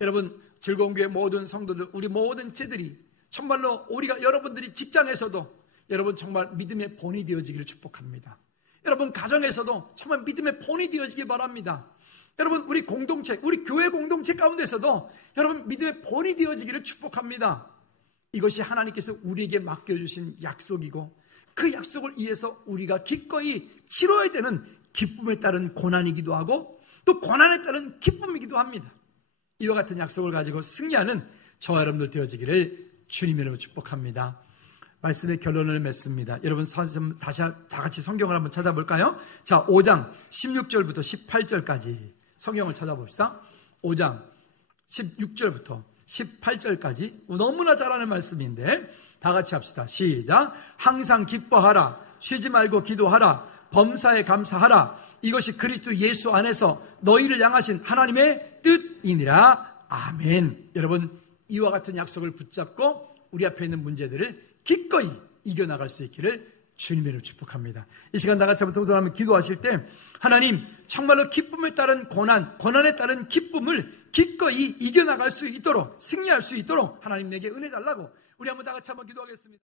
여러분 즐거운 교회 모든 성도들 우리 모든 제들이 정말로 우리가 여러분들이 직장에서도 여러분 정말 믿음의 본이 되어지기를 축복합니다. 여러분 가정에서도 정말 믿음의 본이 되어지기 바랍니다. 여러분 우리 공동체, 우리 교회 공동체 가운데서도 여러분 믿음의 본이 되어지기를 축복합니다. 이것이 하나님께서 우리에게 맡겨주신 약속이고 그 약속을 위해서 우리가 기꺼이 치러야 되는 기쁨에 따른 고난이기도 하고 또 고난에 따른 기쁨이기도 합니다. 이와 같은 약속을 가지고 승리하는 저와 여러분들 되어지기를 주님의 이름으로 축복합니다. 말씀의 결론을 맺습니다. 여러분 다시 다 같이 성경을 한번 찾아볼까요? 자, 5장 16절부터 18절까지 성경을 찾아봅시다. 5장 16절부터 18절까지 너무나 잘 아는 말씀인데 다 같이 합시다. 시작. 항상 기뻐하라. 쉬지 말고 기도하라. 범사에 감사하라. 이것이 그리스도 예수 안에서 너희를 향하신 하나님의 뜻이니라. 아멘. 여러분, 이와 같은 약속을 붙잡고 우리 앞에 있는 문제들을 기꺼이 이겨나갈 수 있기를 주님의 이름으로 축복합니다. 이 시간 다 같이 한번 통성하면 기도하실 때 하나님 정말로 기쁨에 따른 고난에 따른 기쁨을 기꺼이 이겨나갈 수 있도록 승리할 수 있도록 하나님 내게 은혜 달라고 우리 한번 다 같이 한번 기도하겠습니다.